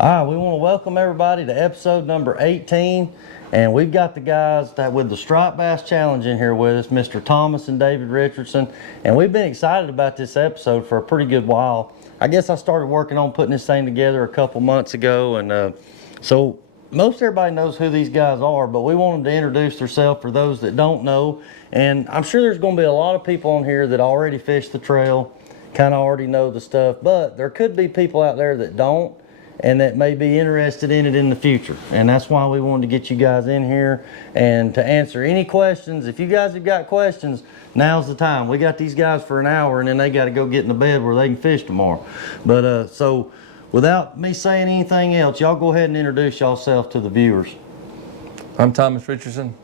All right, we want to welcome everybody to episode number 18, and we've got the guys that with the Striped Bass Challenge in here with us, Mr. Thomas and David Richardson, and we've been excited about this episode for a pretty good while. I guess I started working on putting this thing together a couple months ago, and so most everybody knows who these guys are, but we want them to introduce themselves for those that don't know, and I'm sure there's going to be a lot of people on here that already fish the trail, kind of already know the stuff, but there could be people out there that don't, and that may be interested in it in the future. And that's why we wanted to get you guys in here and to answer any questions. If you guys have got questions, now's the time. We got these guys for an hour and then they got to go get in the bed where they can fish tomorrow. But so without me saying anything else, y'all go ahead and introduce yourself to the viewers. I'm Thomas Richardson.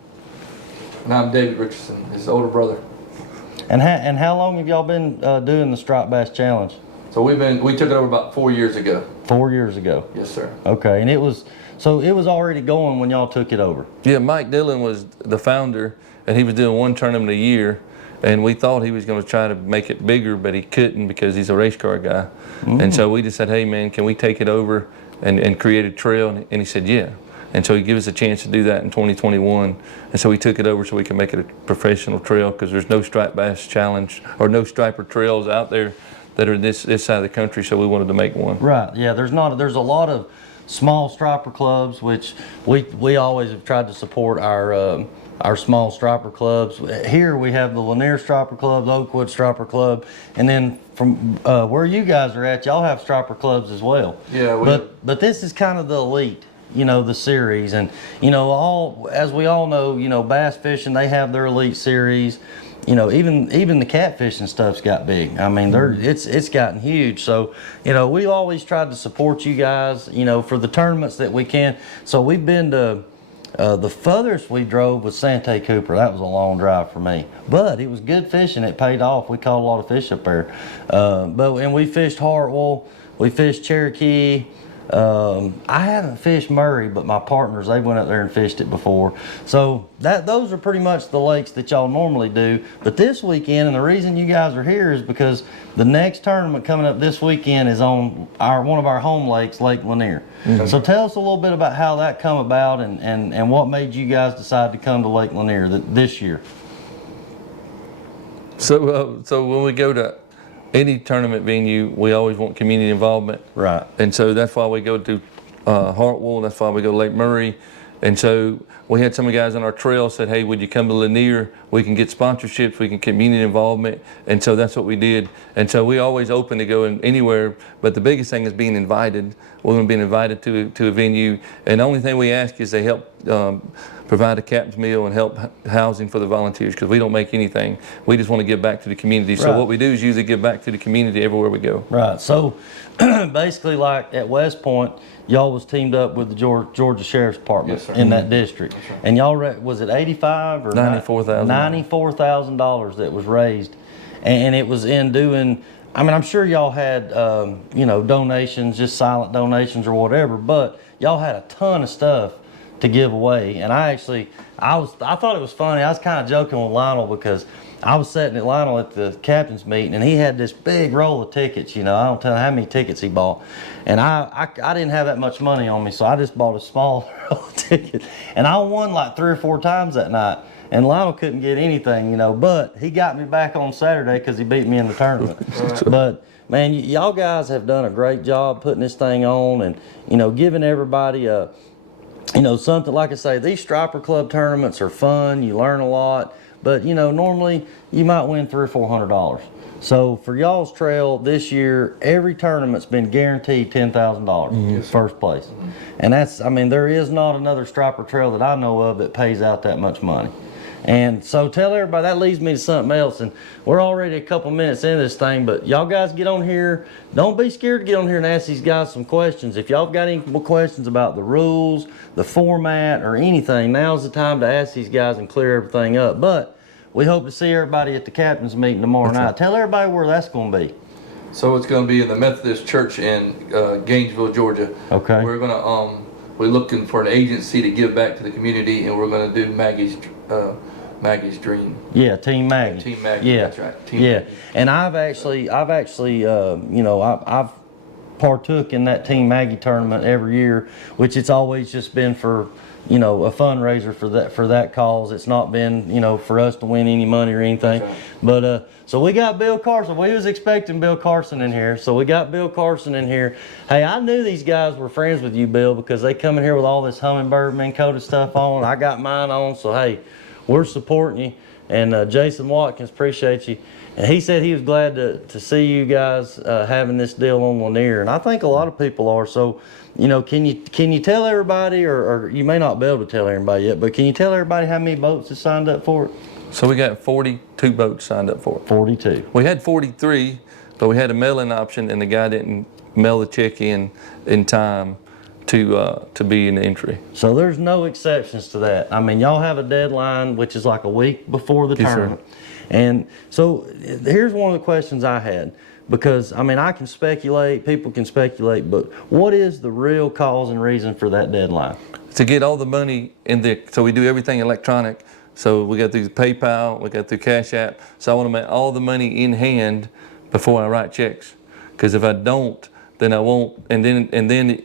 And I'm David Richardson, his older brother. And how long have y'all been doing the Striped Bass Challenge? So we took it over about 4 years ago. 4 years ago. Yes, sir. Okay, and it was already going when y'all took it over. Yeah, Mike Dillon was the founder, and he was doing one tournament a year, and we thought he was going to try to make it bigger, but he couldn't because he's a race car guy. And so we just said, hey man, can we take it over and create a trail? And he said, yeah. And so he gave us a chance to do that in 2021. And so we took it over so we can make it a professional trail, because there's no Striped Bass Challenge or no striper trails out there that are this side of the country, so we wanted to make one. Right, yeah, there's a lot of small striper clubs, which we always have tried to support our small striper clubs. Here we have the Lanier Striper Club, the Oakwood Striper Club, and then from where you guys are at, y'all have striper clubs as well. Yeah, but this is kind of the elite, you know, the series, and you know, as we all know, you know, bass fishing, they have their elite series. You know, even the catfishing stuff's got big. I mean, it's gotten huge. So, you know, we've always tried to support you guys, you know, for the tournaments that we can. So we've been to, the furthest we drove was Sante Cooper. That was a long drive for me, but it was good fishing. It paid off. We caught a lot of fish up there. And we fished Hartwell, we fished Cherokee. I haven't fished Murray, but my partners, they went up there and fished it before. So those are pretty much the lakes that y'all normally do. But this weekend, and the reason you guys are here is because the next tournament coming up this weekend is on one of our home lakes, Lake Lanier. So tell us a little bit about how that come about and what made you guys decide to come to Lake Lanier this year. So when we go to any tournament venue, we always want community involvement. Right. And so that's why we go to Hartwell, that's why we go to Lake Murray. And so we had some of the guys on our trail said, hey, would you come to Lanier? We can get sponsorships, we can community involvement. And so that's what we did. And so we always open to go anywhere, but the biggest thing is being invited. We're going to be invited to a venue. And the only thing we ask is they help provide a captain's meal and help housing for the volunteers, because we don't make anything. We just want to give back to the community. So what we do is usually give back to the community everywhere we go. Right. So basically, like at West Point, y'all was teamed up with the Georgia Sheriff's Department. Yes, sir. In that district. Right. And y'all, was it 85 or $94,000? $94,000 that was raised. And it was in doing, I mean, I'm sure y'all had, you know, donations, just silent donations or whatever, but y'all had a ton of stuff to give away. And I thought it was funny. I was kind of joking with Lionel because I was sitting at Lionel at the captain's meeting, and he had this big roll of tickets. You know, I don't tell how many tickets he bought, and I didn't have that much money on me, so I just bought a small roll of tickets, and I won like 3 or 4 times that night. And Lionel couldn't get anything, you know, but he got me back on Saturday because he beat me in the tournament. But man, y'all guys have done a great job putting this thing on, and you know, giving everybody a, you know, something. Like I say, these striper club tournaments are fun. You learn a lot. But you know, normally you might win $300 or $400. So for y'all's trail this year, every tournament's been guaranteed $10,000 first place. And that's, I mean, there is not another striper trail that I know of that pays out that much money. And so tell everybody, that leads me to something else, and we're already a couple minutes into this thing, but y'all guys get on here. Don't be scared to get on here and ask these guys some questions. If y'all got any questions about the rules, the format, or anything, now's the time to ask these guys and clear everything up. But we hope to see everybody at the captain's meeting tomorrow night. Tell everybody where that's going to be. So it's going to be in the Methodist Church in Gainesville, Georgia. Okay. We're going to we're looking for an agency to give back to the community, and we're going to do Maggie's Dream. Yeah, Team Maggie. Team Maggie. Yeah, That's right. Team yeah. Maggie. And I've actually, you know, I've partook in that Team Maggie tournament every year, which it's always just been for, you know, a fundraiser for that cause. It's not been, you know, for us to win any money or anything. Okay. But so we got Bill Carson. We was expecting Bill Carson in here, so we got Bill Carson in here. Hey, I knew these guys were friends with you, Bill, because they come in here with all this Humminbird Minn Kota stuff on. I got mine on, so hey, we're supporting you. And Jason Watkins, appreciate you. And he said he was glad to see you guys having this deal on Lanier, and I think a lot of people are. So, you know, can you tell everybody, or you may not be able to tell everybody yet, but can you tell everybody how many boats have signed up for it? So we got 42 boats signed up for it. 42. We had 43, but we had a mail-in option, and the guy didn't mail the check in time to be in the entry. So there's no exceptions to that. I mean, y'all have a deadline, which is like a week before the Yes, sir. tournament. And so here's one of the questions I had, because I mean, I can speculate, people can speculate, but what is the real cause and reason for that deadline? To get all the money so we do everything electronic. So we got through PayPal, we got through Cash App. So I want to make all the money in hand before I write checks. Because if I don't, then I won't. And then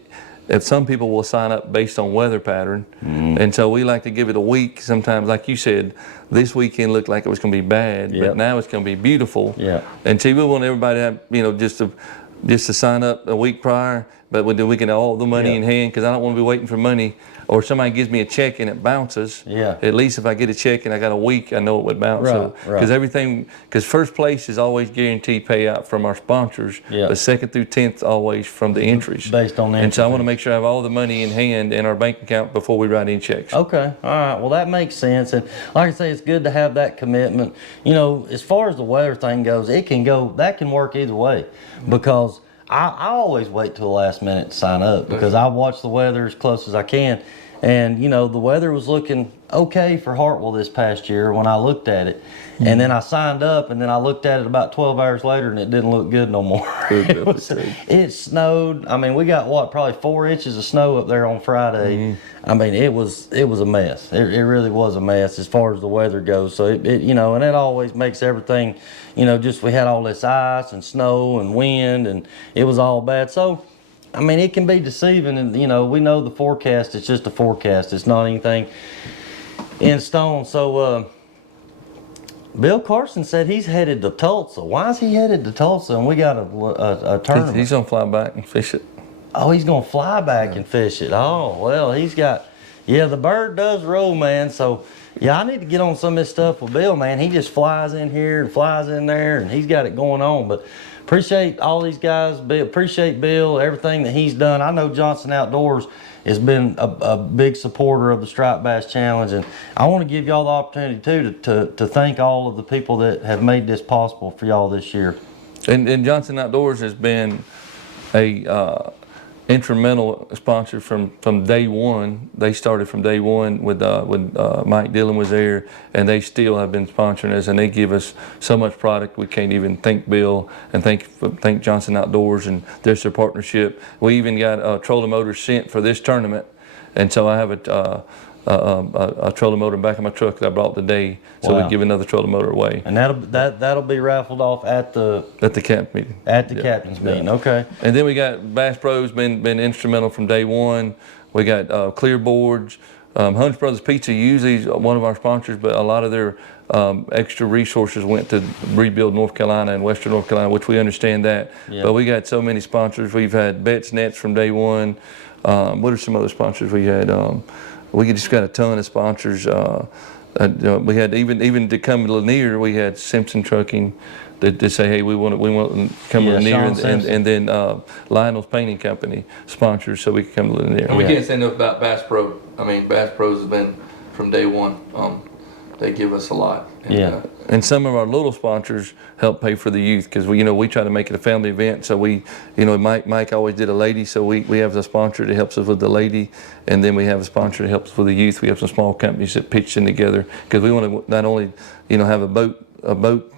if some people will sign up based on weather pattern. And so we like to give it a week. Sometimes, like you said, this weekend looked like it was going to be bad, but now it's going to be beautiful. Yeah. And see, we want everybody to have, you know, just to sign up a week prior, but then we can have all the money in hand, because I don't want to be waiting for money, or somebody gives me a check and it bounces. Yeah. At least if I get a check and I got a week, I know it would bounce. Right, right. Because first place is always guaranteed payout from our sponsors, but second through 10th always from the entries. Based on the And so I entry want to make sure I have all the money in hand in our bank account before we write any checks. Okay, all right, well that makes sense. And like I say, it's good to have that commitment. You know, as far as the weather thing goes, that can work either way, because I always wait till the last minute to sign up, because I watch the weather as close as I can. And you know, the weather was looking okay for Hartwell this past year when I looked at it. And then I signed up, and then I looked at it about 12 hours later, and it didn't look good no more. It snowed. I mean, we got probably 4 inches of snow up there on Friday. I mean, it was a mess. It really was a mess as far as the weather goes. So it you know, and it always makes everything, you know, just we had all this ice and snow and wind, and it was all bad. So I mean, it can be deceiving, and you know, we know the forecast is just a forecast. It's not anything in stone. So Bill Carson said he's headed to Tulsa. Why is he headed to Tulsa? And we got a tournament. He's gonna fly back and fish it. Oh, he's gonna fly back and fish it. Oh, well, he's got. Yeah, the bird does roll, man. So yeah, I need to get on some of this stuff with Bill, man. He just flies in here and flies in there, and he's got it going on. But appreciate all these guys. Appreciate Bill, everything that he's done. I know Johnson Outdoors has been a big supporter of the Striped Bass Challenge, and I want to give y'all the opportunity too to thank all of the people that have made this possible for y'all this year. And Johnson Outdoors has been a instrumental sponsor from day one. They started from day one with Mike Dillon was there, and they still have been sponsoring us, and they give us so much product we can't even thank Bill and thank Johnson Outdoors and their partnership. We even got a trolling motor sent for this tournament, and so I have a trolling motor in the back of my truck that I brought today, so we give another trolling motor away. And that'll be raffled off at the camp meeting. At the captain's meeting, okay. And then we got Bass Pro's been instrumental from day one. We got clear boards. Hunts Brothers Pizza usually is one of our sponsors, but a lot of their extra resources went to rebuild North Carolina and Western North Carolina, which we understand that. Yeah. But we got so many sponsors. We've had Betts Nets from day one. What are some other sponsors we had? We just got a ton of sponsors. We had even to come to Lanier, we had Simpson Trucking to say, hey, we want to come to Lanier, and then Lionel's Painting Company sponsors, so we could come to Lanier. And we can't say enough about Bass Pro. I mean, Bass Pro's has been from day one. They give us a lot. And, and some of our little sponsors help pay for the youth, because we try to make it a family event. So Mike always did a lady, so we have a sponsor that helps us with the lady, and then we have a sponsor that helps with the youth. We have some small companies that pitch in together, because we want to not only have a boat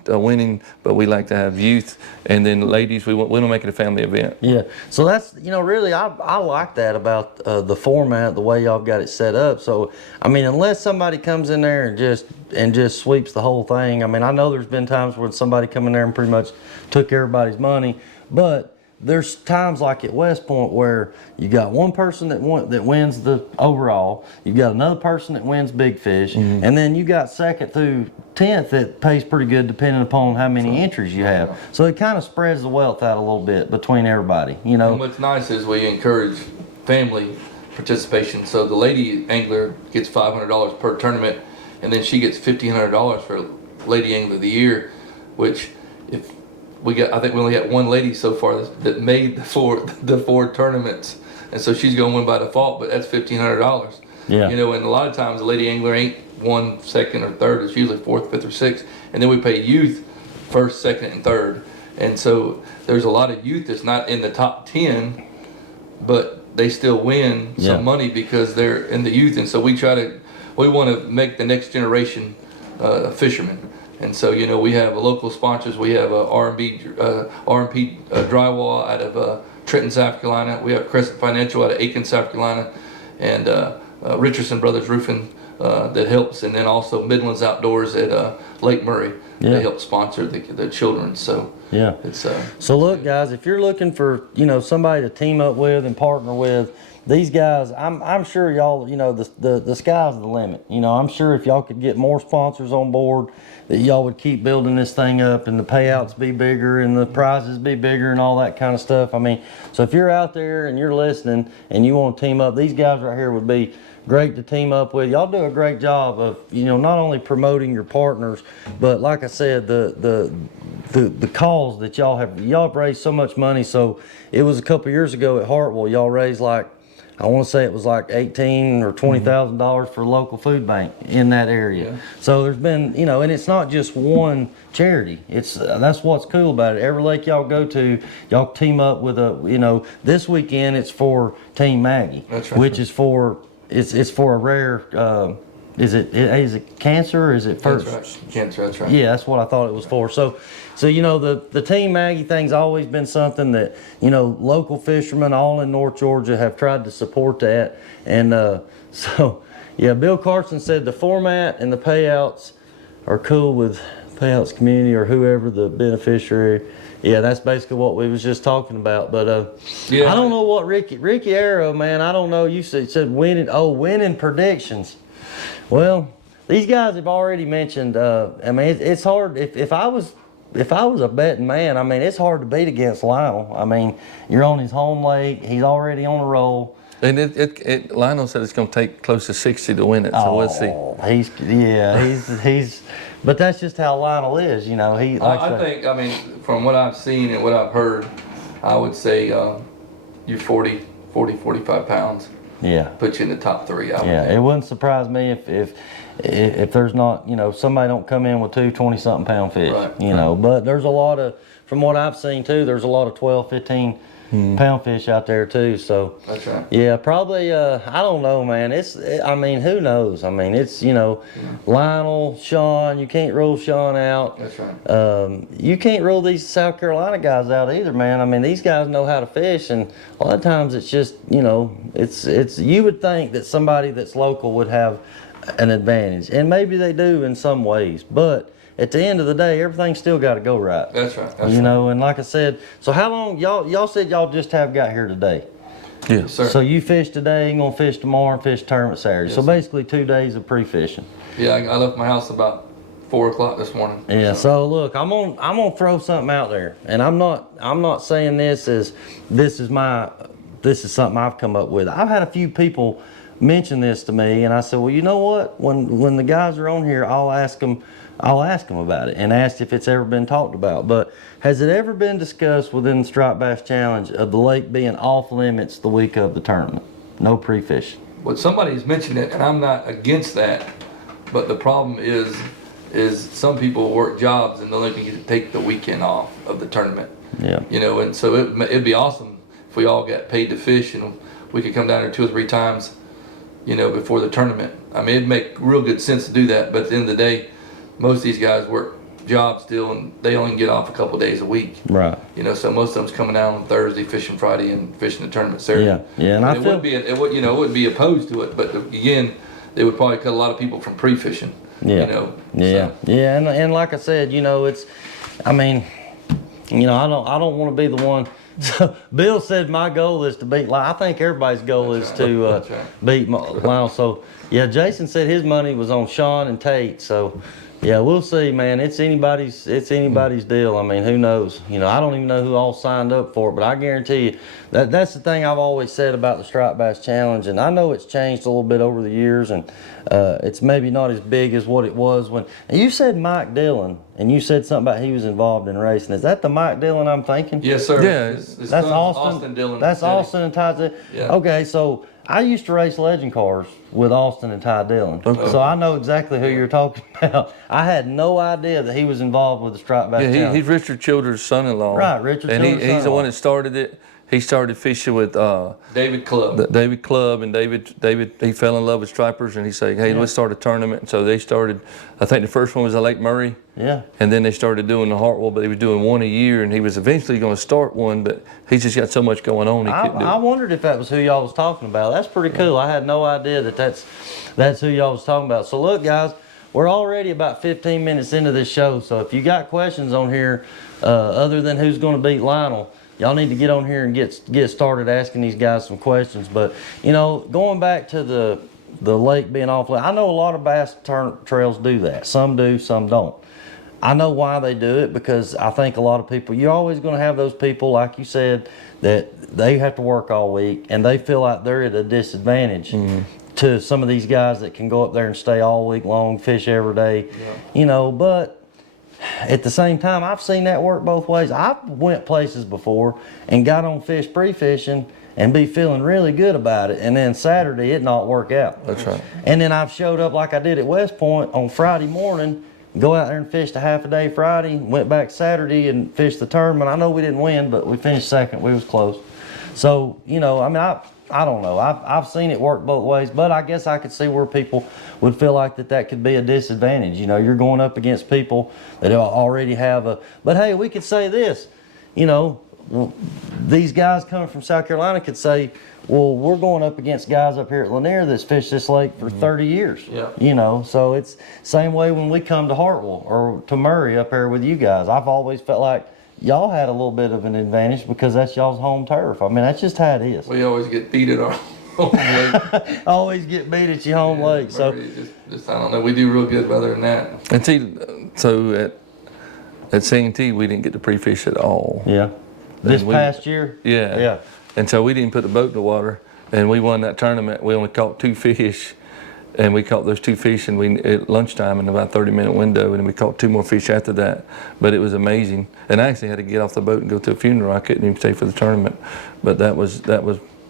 winning, but we like to have youth, and then ladies, we want to make it a family event. Yeah, so that's really I like that about the format, the way y'all got it set up. So I mean, unless somebody comes in there and just sweeps the whole thing. I mean, I know there's been times when somebody come in there and pretty much took everybody's money, but there's times like at West Point where you got one person that wins the overall, you've got another person that wins big fish, and then you got second through 10th that pays pretty good depending upon how many entries you have. So it kind of spreads the wealth out a little bit between everybody, you know. And what's nice is we encourage family participation. So the lady angler gets $500 per tournament, and then she gets $1,500 for Lady Angler of the Year, which if we got, I think we only got one lady so far that made the four tournaments, and so she's going to win by default. But that's $1,500. Yeah. You know, and a lot of times the lady angler ain't won second or third. It's usually fourth, fifth, or sixth, and then we pay youth first, second, and third. And so there's a lot of youth that's not in the top 10, but they still win some money because they're in the youth. And so we want to make the next generation fishermen. And so, you know, we have local sponsors. We have R&P Drywall out of Trenton, South Carolina. We have Crescent Financial out of Aiken, South Carolina, and Richardson Brothers Roofing that helps, and then also Midlands Outdoors at Lake Murray. They help sponsor the children. So it's so look, guys, if you're looking for, you know, somebody to team up with and partner with, these guys, I'm sure y'all, you know, the sky's the limit. You know, I'm sure if y'all could get more sponsors on board, that y'all would keep building this thing up, and the payouts be bigger and the prizes be bigger and all that kind of stuff. I mean, so if you're out there and you're listening and you want to team up, these guys right here would be great to team up with. Y'all do a great job of, you know, not only promoting your partners, but like I said, the cause that y'all have raised so much money. So it was a couple years ago at Hartwell, y'all raised like, I want to say it was like $18,000 or $20,000 for a local food bank in that area. So there's been, you know, and it's not just one charity. It's that's what's cool about it. Every lake y'all go to, y'all team up with a, you know, this weekend it's for Team Maggie, which is for it's for a rare. Is it cancer or is it first? That's right. Cancer, that's right. Yeah, that's what I thought it was for. So you know, the Team Maggie thing's always been something that, you know, local fishermen all in North Georgia have tried to support that. And so yeah, Bill Carson said the format and the payouts are cool with payouts community or whoever the beneficiary. Yeah, that's basically what we was just talking about. But I don't know what Ricky Arrow, man, I don't know. You said winning predictions. Well, these guys have already mentioned. I mean, it's hard. If I was a betting man, I mean, it's hard to beat against Lionel. I mean, you're on his home lake. He's already on a roll. And Lionel said it's going to take close to 60 to win it. So we'll see. He's. But that's just how Lionel is, you know. He. I think. I mean, from what I've seen and what I've heard, I would say you're 40, 45 pounds. Yeah. Put you in the top 3. I would Yeah, think. it wouldn't surprise me if there's not, you know, somebody don't come in with 2 20-something pound fish, you know. But there's a lot of, from what I've seen too, there's a lot of 12, 15 pound fish out there too. So that's right. Yeah, probably. I don't know, man. I mean, who knows? I mean, it's, you know, Lionel, Sean. You can't rule Sean out. That's right. You can't rule these South Carolina guys out either, man. I mean, these guys know how to fish, and a lot of times it's just, you know, it's. You would think that somebody that's local would have an advantage, and maybe they do in some ways, but at the end of the day, everything's still got to go right. That's right. You know, and like I said, so how long y'all said y'all just have got here today? Yeah. Sir. So you fish today, you're gonna fish tomorrow, and fish tournament Saturday. Yes, so sir. Basically 2 days of pre-fishing. Yeah, I left my house about 4 o'clock this morning. Yeah. So look, I'm gonna throw something out there, and I'm not saying this is something I've come up with. I've had a few people mention this to me, and I said, well, you know what? When the guys are on here, I'll ask them about it, and ask if it's ever been talked about. But has it ever been discussed within the Striped Bass Challenge of the lake being off limits the week of the tournament? No pre-fishing. Well, somebody's mentioned it, and I'm not against that, but the problem is some people work jobs and they're looking to take the weekend off of the tournament. Yeah. You know, and so it'd be awesome if we all got paid to fish and we could come down here 2 or 3 times, you know, before the tournament. I mean, it'd make real good sense to do that, but at the end of the day, most of these guys work jobs still, and they only get off a couple days a week. Right. You know, so most of them's coming out on Thursday, fishing Friday, and fishing the tournament Saturday. Yeah. Yeah. And I feel wouldn't be opposed to it, but again, they would probably cut a lot of people from pre-fishing. Yeah. You know. Yeah. So. Yeah. And like I said, you know, I mean, you know, I don't want to be the one So Bill said my goal is to beat Lionel. I think everybody's goal is to That's right. beat Lionel. So yeah, Jason said his money was on Sean and Tate. So yeah, we'll see, man. It's anybody's deal. I mean, who knows? You know, I don't even know who all signed up for it, but I guarantee you that's the thing I've always said about the Striped Bass Challenge, and I know it's changed a little bit over the years, and it's maybe not as big as what it was when. And you said Mike Dillon, and you said something about he was involved in racing. Is that the Mike Dillon I'm thinking? Yes, sir. Yeah. His That's son's Austin. Dillon. That's Daddy. Austin and Ty. Yeah. Okay, so I used to race legend cars with Austin and Ty Dillon, Okay. so I know exactly who you're talking about. I had no idea that he was involved with the Striped Bass Yeah, Challenge. he's Richard Childers' son-in-law. Right, Richard and Childers' he's the son-in-law. one that started it. He started fishing with David Clubb. David Clubb, and David he fell in love with stripers, and he said, hey, let's start a tournament. And so they started. I think the first one was at Lake Murray. Yeah. And then they started doing the Hartwell, but he was doing one a year, and he was eventually going to start one, but he just got so much going on he couldn't do I it. wondered if that was who y'all was talking about. That's pretty cool. I had no idea that's who y'all was talking about. So look, guys, we're already about 15 minutes into this show. So if you got questions on here, other than who's going to beat Lionel, y'all need to get on here and get started asking these guys some questions. But you know, going back to the lake being off, I know a lot of bass trails do that. Some do, some don't. I know why they do it, because I think a lot of people, you're always going to have those people, like you said, that they have to work all week and they feel like they're at a disadvantage to some of these guys that can go up there and stay all week long, fish every day, you know. But at the same time, I've seen that work both ways. I've went places before and got on fish pre-fishing and be feeling really good about it, and then Saturday it not work out. That's right. And then I've showed up like I did at West Point on Friday morning, go out there and fished a half a day Friday, went back Saturday and fished the tournament. I know we didn't win, but we finished second. We was close. So, you know, I mean, I don't know. I've seen it work both ways, but I guess I could see where people would feel like that could be a disadvantage. You know, you're going up against people that already have a, but hey, we could say this, you know, these guys coming from South Carolina could say, well, we're going up against guys up here at Lanier that's fished this lake for 30 years. Yeah. You know, so it's same way when we come to Hartwell or to Murray up here with you guys. I've always felt like y'all had a little bit of an advantage because that's y'all's home turf. I mean, that's just how it is. We always get beat at our home lake. Always get beat at your home lake. So just I don't know. We do real good other than that. And see, so at C&T, we didn't get to pre-fish at all. yeah, this we- past year. Yeah. Yeah. And so we didn't put the boat in the water, and we won that tournament. We only caught 2 fish, and we caught those 2 fish and we at lunchtime in about a 30-minute window, and we caught 2 more fish after that. But it was amazing. And I actually had to get off the boat and go to a funeral. I couldn't even stay for the tournament. But that was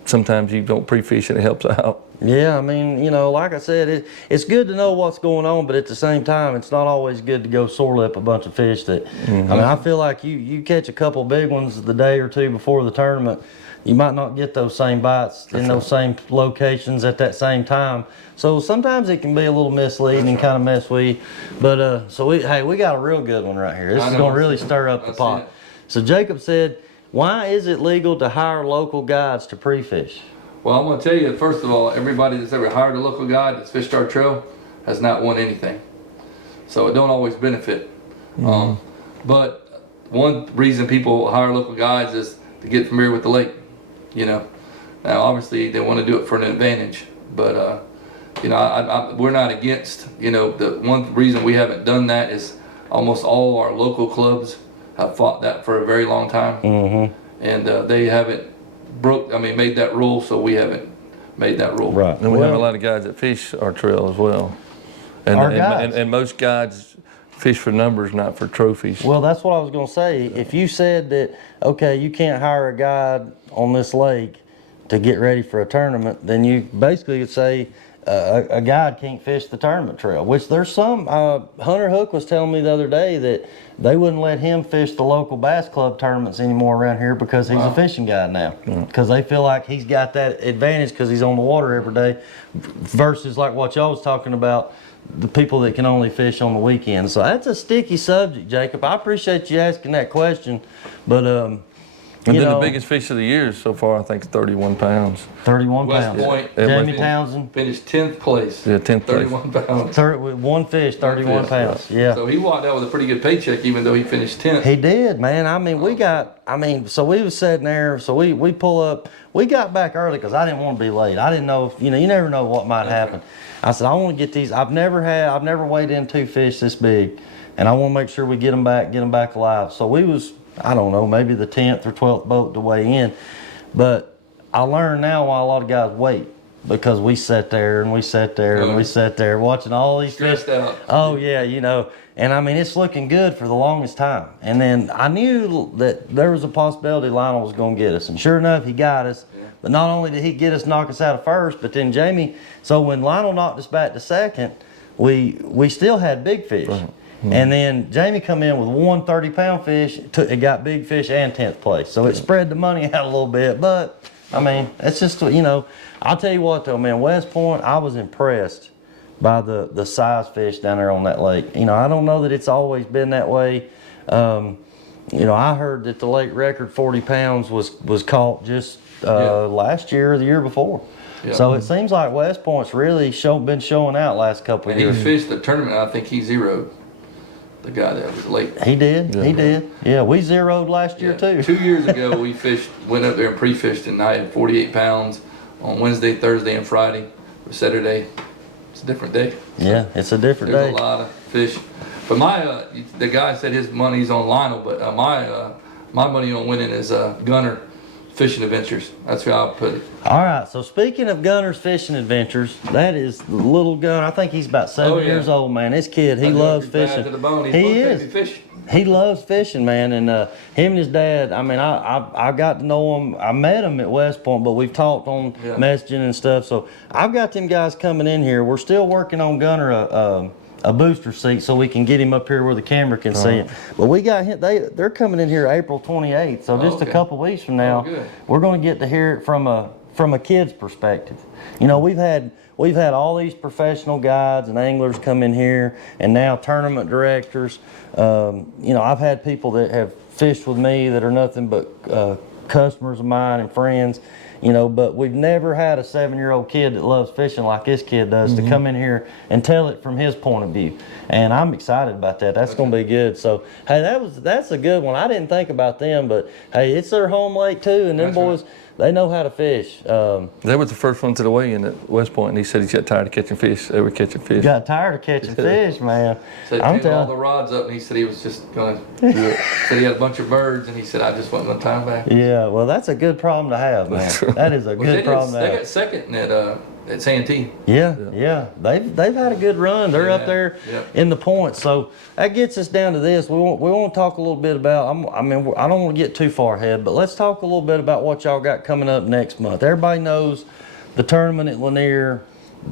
sometimes you don't pre-fish and it helps out. Yeah, I mean, you know, like I said, it's good to know what's going on, but at the same time, it's not always good to go sore lip a bunch of fish that, I mean, I feel like you catch a couple big ones the day or two before the tournament, you might not get those same bites in those same locations at that same time. So sometimes it can be a little misleading and kind of mess with you. But so we got a real good one right here. This is going to really stir up the That's pot. it. So Jacob said, why is it legal to hire local guides to pre-fish? Well, I'm gonna tell you, first of all, everybody that's ever hired a local guide that's fished our trail has not won anything. So it don't always benefit. But one reason people hire local guides is to get familiar with the lake. You know, now obviously they want to do it for an advantage, but you know, we're not against. You know, the one reason we haven't done that is almost all our local clubs have fought that for a very long time, and they haven't made that rule, so we haven't made that rule. Right. And we have a lot of guys that fish our trail as well. And, Our guides. and most guides fish for numbers, not for trophies. Well, that's what I was going to say. If you said that, okay, you can't hire a guide on this lake to get ready for a tournament, then you basically could say a guide can't fish the tournament trail, which there's some, Hunter Hook was telling me the other day that they wouldn't let him fish the local bass club tournaments anymore around here because he's a fishing guide now. Because they feel like he's got that advantage because he's on the water every day versus like what y'all was talking about, the people that can only fish on the weekend. So that's a sticky subject, Jacob. I appreciate you asking that question, but And you then know, the biggest fish of the year so far, I think, is 31 pounds. 31 West pounds. Point. Jamie Townsend. Finished 10th place. Yeah, 10th place. 31 pounds. With one fish, 31 fish, pounds. Yeah. So he walked out with a pretty good paycheck, even though he finished 10th. He did, man. I mean, so we was sitting there, so we pull up, we got back early because I didn't want to be late. I didn't know if, you never know what might happen. I said, I want to get these, I've never weighed in 2 fish this big, and I want to make sure we get them back alive. So we was, I don't know, maybe the 10th or 12th boat to weigh in. But I learned now why a lot of guys wait, because we sat there and we sat there and we sat there watching all these Stressed fish. out. Oh yeah, and I mean, it's looking good for the longest time. And then I knew that there was a possibility Lionel was going to get us, and sure enough, he got us. Yeah. But not only did he get us, knock us out of first, but then Jamie. So when Lionel knocked us back to second, we still had big fish. Right. Mm-hmm. And then Jamie come in with one 30-pound fish. It got big fish and 10th place. So it spread the money out a little bit. But, I mean, it's just, I'll tell you what, though, man, West Point, I was impressed by the size fish down there on that lake. I don't know that it's always been that way. I heard that the lake record 40 pounds was caught just last year or the year before. Yeah. So it seems like West Point's really been showing out last couple of years. He fished the tournament. I think he zeroed the guy that was late. He did. Yeah. He did. Yeah, we zeroed last year too. 2 years ago, we went up there and pre-fished, and I had 48 pounds on Wednesday, Thursday, and Friday. For Saturday, it's a different day. Yeah, it's a different There's day. A lot of fish. But the guy said his money's on Lionel, but my money on winning is Gunner Fishing Adventures. That's where I'll put it. All right. So speaking of Gunner's Fishing Adventures, that is the little Gunner. I think he's about 7 years old, man. This kid, he loves fishing. To the bone. He is. He loves fishing, man. And him and his dad. I mean, I got to know him. I met him at West Point, but we've talked on messaging and stuff. So I've got them guys coming in here. We're still working on Gunner a booster seat so we can get him up here where the camera can see him. But we got him. They're coming in here April 28th. So just a couple weeks from now, we're going to get to hear it from a kid's perspective. We've had all these professional guides and anglers come in here, and now tournament directors. I've had people that have fished with me that are nothing but customers of mine and friends. But we've never had a 7-year-old kid that loves fishing like this kid does to come in here and tell it from his point of view. And I'm excited about that. That's going to be good. So, hey, that's a good one. I didn't think about them, but hey, it's their home lake too, and them boys, they know how to fish. They were the first one to the weigh-in at West Point, and he said he got tired of catching fish. They were catching fish. Got tired of catching fish, man. So he threw all the rods up, and he said he was just going to said he had a bunch of birds, and he said, I just wasn't going to tie them back. Yeah, well, that's a good problem to have, man. That is a good problem to have. They got second at Santee. Yeah. They've had a good run. They're up there in the points. So that gets us down to this. We want to talk a little bit about. I don't want to get too far ahead, but let's talk a little bit about what y'all got coming up next month. Everybody knows the tournament at Lanier.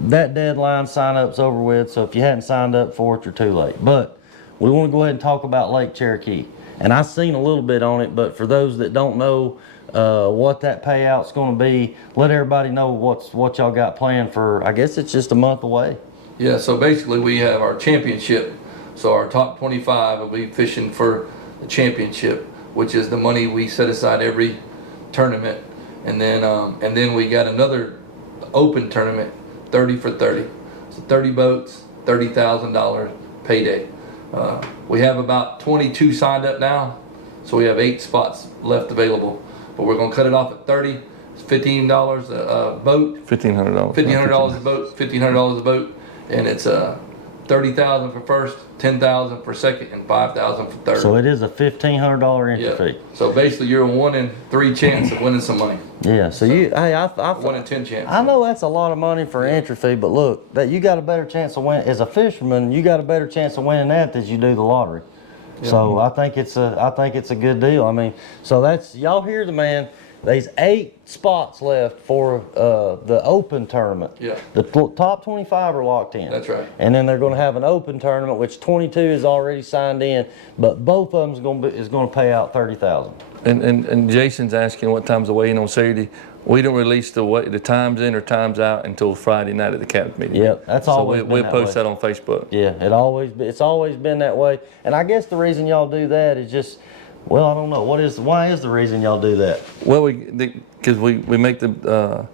That deadline sign-up's over with. So if you hadn't signed up for it, you're too late. But we want to go ahead and talk about Lake Cherokee. And I've seen a little bit on it, but for those that don't know what that payout's going to be, let everybody know what y'all got planned for. I guess it's just a month away. Yeah, so basically we have our championship. So our top 25 will be fishing for the championship, which is the money we set aside every tournament. And then we got another open tournament, 30 for 30. So 30 boats, $30,000 payday. We have about 22 signed up now, so we have 8 spots left available. But we're going to cut it off at 30. It's $15 a boat. $1,500. $1,500 a boat. $1,500 a boat, and it's $30,000 for first, $10,000 for second, and $5,000 for third. So it is a $1,500 entry fee. So basically, you're a 1 in 3 chance of winning some money. Yeah. So I 1 in 10 chance. I know that's a lot of money for an entry fee, but look, that you got a better chance of winning as a fisherman. You got a better chance of winning that than you do the lottery. Yeah. So I think it's a good deal. I mean, so that's y'all hear the man. There's 8 spots left for the open tournament. Yeah. The top 25 are locked in. That's right. And then they're going to have an open tournament, which 22 is already signed in, but both of them is going to pay out $30,000. And Jason's asking what time's the weigh-in on Saturday. We don't release the times in or times out until Friday night at the captain's meeting. Yep, that's always been we'll that post way. that on Facebook. Yeah, it's always been that way. And I guess the reason y'all do that is just Well, I don't know. Why is the reason y'all do that? Well, because we make the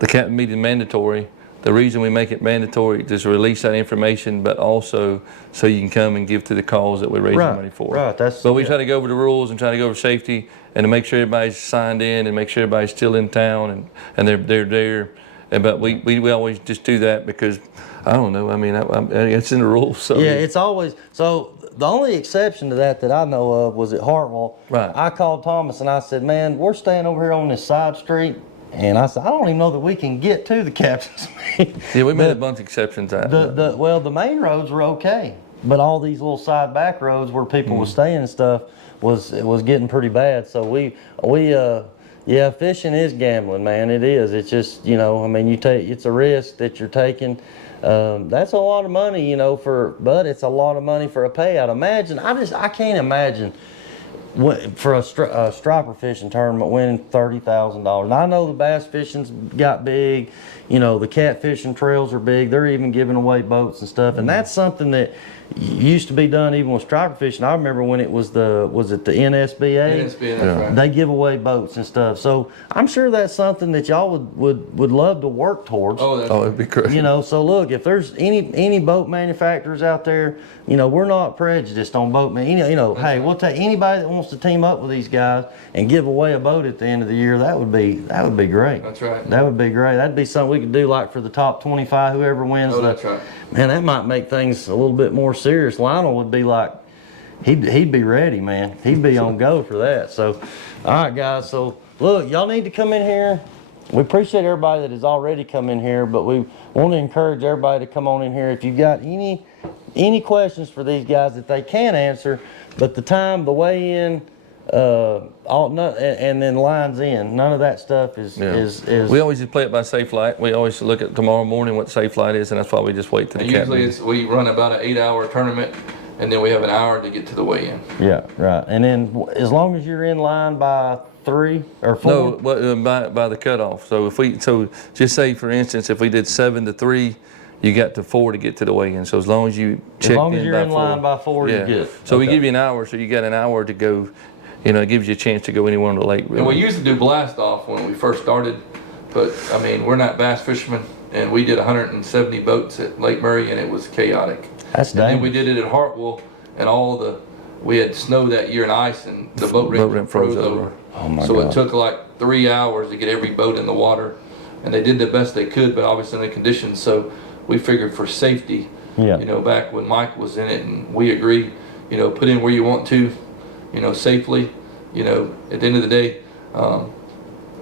captain meeting mandatory. The reason we make it mandatory is to release that information, but also so you can come and give to the cause that we're raising money for. Right. But we try to go over the rules and try to go over safety and to make sure everybody's signed in and make sure everybody's still in town and they're there. But we always just do that because I don't know. I mean, it's in the rules. So yeah, it's always so. The only exception to that I know of was at Hartwell. Right. I called Thomas and I said, "Man, we're staying over here on this side street." And I said, I don't even know that we can get to the captain's meeting. Yeah, we made a bunch of exceptions out. The main roads were okay, but all these little side back roads where people were staying and stuff was getting pretty bad. So yeah, fishing is gambling, man. It is. It's just, I mean, it's a risk that you're taking. That's a lot of money, but it's a lot of money for a payout. I can't imagine for a striper fishing tournament winning $30,000. And I know the bass fishing's got big, the catfishing trails are big. They're even giving away boats and stuff, and that's something that used to be done even with striper fishing. I remember when it was the NSBA? NSBA, that's right. They give away boats and stuff. So I'm sure that's something that y'all would love to work towards. It'd be great. So look, if there's any boat manufacturers out there, we're not prejudiced on boat hey, we'll take anybody that wants to team up with these guys and give away a boat at the end of the year. That would be great. That's right. That would be great. That'd be something we could do like for the top 25, whoever wins. That's right. Man, that might make things a little bit more serious. Lionel would be like, he'd be ready, man. He'd be on go for that. So, all right, guys. So, look, y'all need to come in here. We appreciate everybody that has already come in here, but we want to encourage everybody to come on in here. If you've got any questions for these guys that they can answer, but the weigh-in, and then lines in, none of that stuff is. We always just play it by safe light. We always look at tomorrow morning what safe light is, and that's why we just wait to the captain. Usually we run about an 8-hour tournament, and then we have an hour to get to the weigh-in. Yeah, right. And then as long as you're in line by 3 or 4. No, by the cutoff. So just say for instance, if we did 7 to 3, you got to 4 to get to the weigh-in. So as long as you check in by 4. As long as you're in line by 4, you're good. So we give you an hour, so you got an hour to go. It gives you a chance to go anywhere on the lake. Really. And we used to do blast off when we first started, but I mean, we're not bass fishermen, and we did 170 boats at Lake Murray, and it was chaotic. That's dangerous. And then we did it at Hartwell, and we had snow that year and ice, and the boat ramp froze over. Oh my so God. It took like 3 hours to get every boat in the water, and they did the best they could, but obviously in the conditions. So we figured for safety, back when Mike was in it, and we agree, put in where you want to, safely. At the end of the day,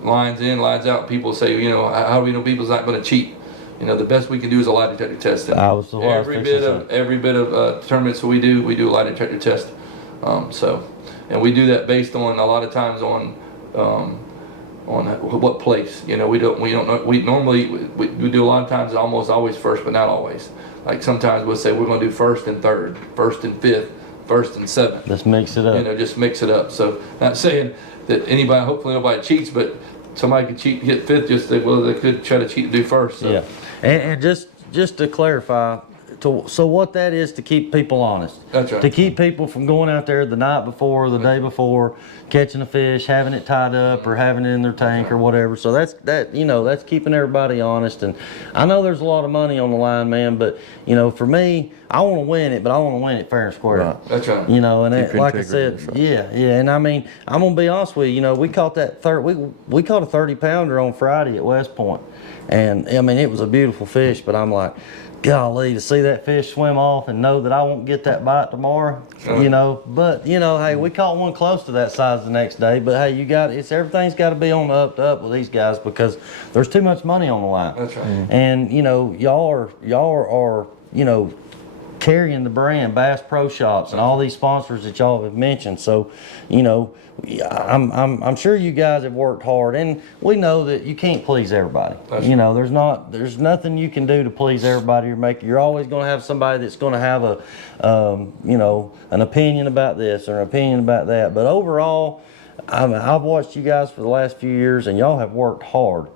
lines in, lines out. People say, how do we know people's not going to cheat? The best we can do is a lie detector test. Every bit of tournaments we do a lie detector test. And we do that based on a lot of times on what place. We don't know. We normally we do a lot of times almost always first, but not always. Like sometimes we'll say we're going to do first and third, first and fifth, first and seventh. Let's mix it up. Just mix it up. So not saying that hopefully nobody cheats, but somebody could cheat and get fifth. They could try to cheat and do first. So. Yeah, and just to clarify, so what that is to keep people honest. That's right. To keep people from going out there the night before, the day before, catching a fish, having it tied up, or having it in their tank or whatever. So that's keeping everybody honest. And I know there's a lot of money on the line, man. But for me, I want to win it, but I want to win it fair and square. Right. That's right. And like I said, right. yeah. And I mean, I'm gonna be honest with you. We caught that we caught a 30-pounder on Friday at West Point, and I mean it was a beautiful fish. But I'm like, golly, to see that fish swim off and know that I won't get that bite tomorrow, But hey, we caught one close to that size the next day. But hey, everything's got to be on the up to up with these guys because there's too much money on the line. That's right. And y'all are carrying the brand Bass Pro Shops and all these sponsors that y'all have mentioned. So, I'm sure you guys have worked hard, and we know that you can't please everybody. There's nothing you can do to please everybody or you're always going to have somebody that's going to have an opinion about this or an opinion about that. But overall, I've watched you guys for the last few years, and y'all have worked hard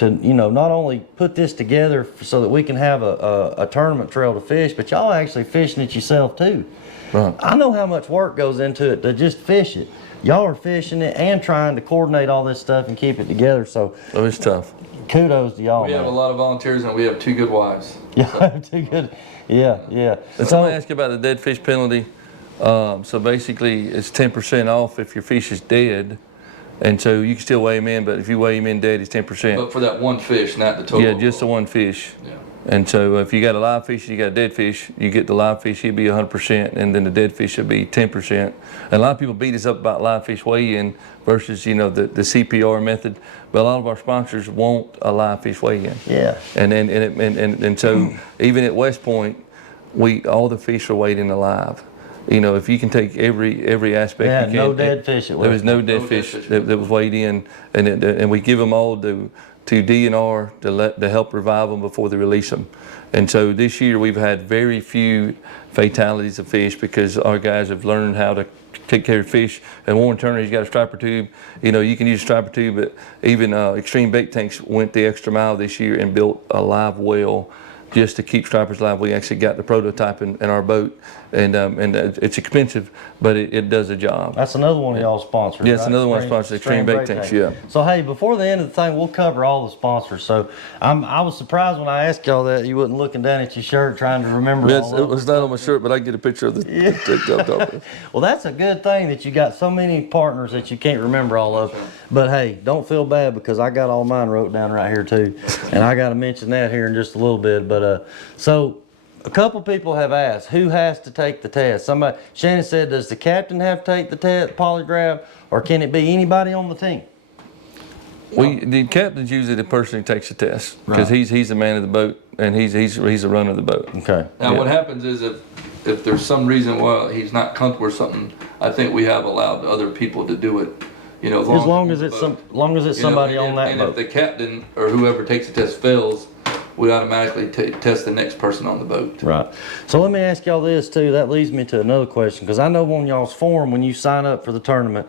not only put this together so that we can have a tournament trail to fish, but y'all actually fishing it yourself too. Right. I know how much work goes into it to just fish it. Y'all are fishing it and trying to coordinate all this stuff and keep it together. So Oh, it's tough. kudos to y'all. We have a man. lot of volunteers and we have 2 good wives. Yeah, too good. Yeah. And so I'm gonna ask you about the dead fish penalty. So basically, it's 10% off if your fish is dead, and so you can still weigh him in. But if you weigh him in dead, it's 10%. But for that one fish, not the total. Yeah, just the one fish. Yeah. And so if you got a live fish and you got a dead fish, you get the live fish, he'd be 100%, and then the dead fish would be 10%. And a lot of people beat us up about live fish weigh-in versus, the CPR method. But a lot of our sponsors want a live fish weigh-in. Yeah. And so even at West Point, all the fish are weighed in alive. If you can take every aspect Yeah, you can. no dead fish at There was West no Point. dead fish that was weighed in, and we give them all to DNR to help revive them before they release them. And so this year we've had very few fatalities of fish because our guys have learned how to take care of fish. And Warren Turner, he's got a striper tube. You can use a striper tube, but even Extreme Bait Tanks went the extra mile this year and built a live well just to keep stripers alive. We actually got the prototype in our boat, and it's expensive, but it does a job. That's another one of y'all sponsors. Yes, right? another one sponsors, Extreme Bait Tanks, yeah. So hey, before the end of the thing, we'll cover all the sponsors. So I was surprised when I asked y'all that you wasn't looking down at your shirt trying to remember Yes, all it of was them. not on my shirt, but I get a picture of the. Well, that's a good thing that you got so many partners that you can't remember all of. But hey, don't feel bad because I got all mine wrote down right here too, and I got to mention that here in just a little bit. But so a couple people have asked who has to take the test. Shannon said, does the captain have to take the test polygraph, or can it be anybody on the team? The captain's usually the person who takes the test because Right. he's the man of the boat and he's the runner of the boat. Okay. Now what happens is if there's some reason why he's not comfortable with something, I think we have allowed other people to do it. As long as it's somebody on that and boat. if the captain or whoever takes the test fails, we automatically test the next person on the boat. Right. So let me ask y'all this too. That leads me to another question, because I know on y'all's form when you sign up for the tournament,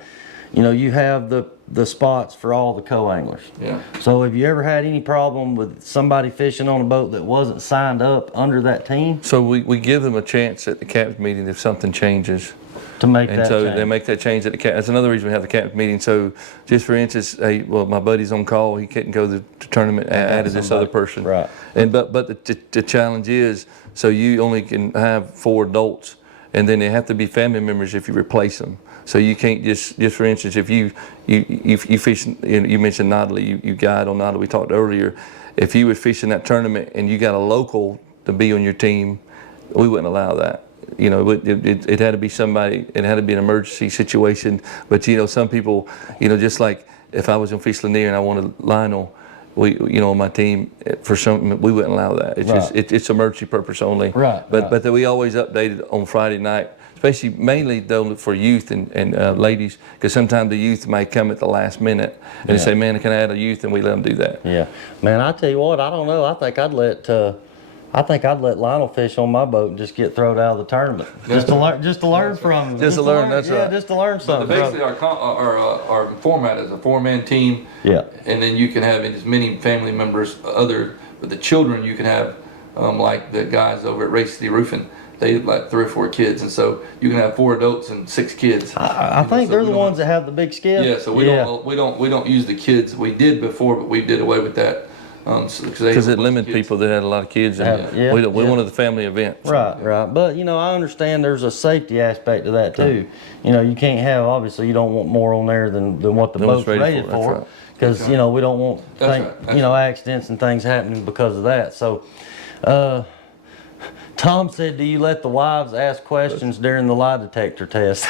you have the spots for all the co-anglers. Yeah. So have you ever had any problem with somebody fishing on a boat that wasn't signed up under that team So we give them a chance at the captain's meeting if something changes. to make And that so change? they make that change at the that's another reason we have the captain's meeting. So just for instance, my buddy's on call, he couldn't go to the tournament, added this other person. Right. And but the challenge is, so you only can have 4 adults, and then they have to be family members if you replace them. So you can't just for instance, if you fish, you mentioned Notley, you guide on Notley, we talked earlier. If you were fishing that tournament and you got a local to be on your team, we wouldn't allow that. It had to be somebody, it had to be an emergency situation. But some people, just like if I was on Fish Lanier and I wanted Lionel, on my team, for some, we wouldn't allow that. It's just, it's emergency purpose only. Right, But that we always updated on Friday night, especially mainly though for youth and ladies, because sometimes the youth may come at the last minute and they say, man, can I add a youth? And we let them do that. Yeah. Man, I tell you what, I don't know. I think I'd let Lionel fish on my boat and just get thrown out of the tournament. Just to learn from him. Just to learn, that's right. Yeah, just to learn something. Basically, our format is a 4-man team. Yeah. And then you can have as many family members, with the children, you can have, like the guys over at Race City Roofing, they have like 3 or 4 kids. And so you can have 4 adults and 6 kids. I think they're the ones that have the big skiff. Yeah, so we don't use the kids. We did before, but we did away with that. Because it limited people that had a lot of kids. And we wanted the family event. So. Right. But, I understand there's a safety aspect to that too. You can't have, obviously, you don't want more on there than what the boat's rated for. Because, we don't want accidents and things happening because of that. So, Tom said, do you let the wives ask questions during the lie detector test?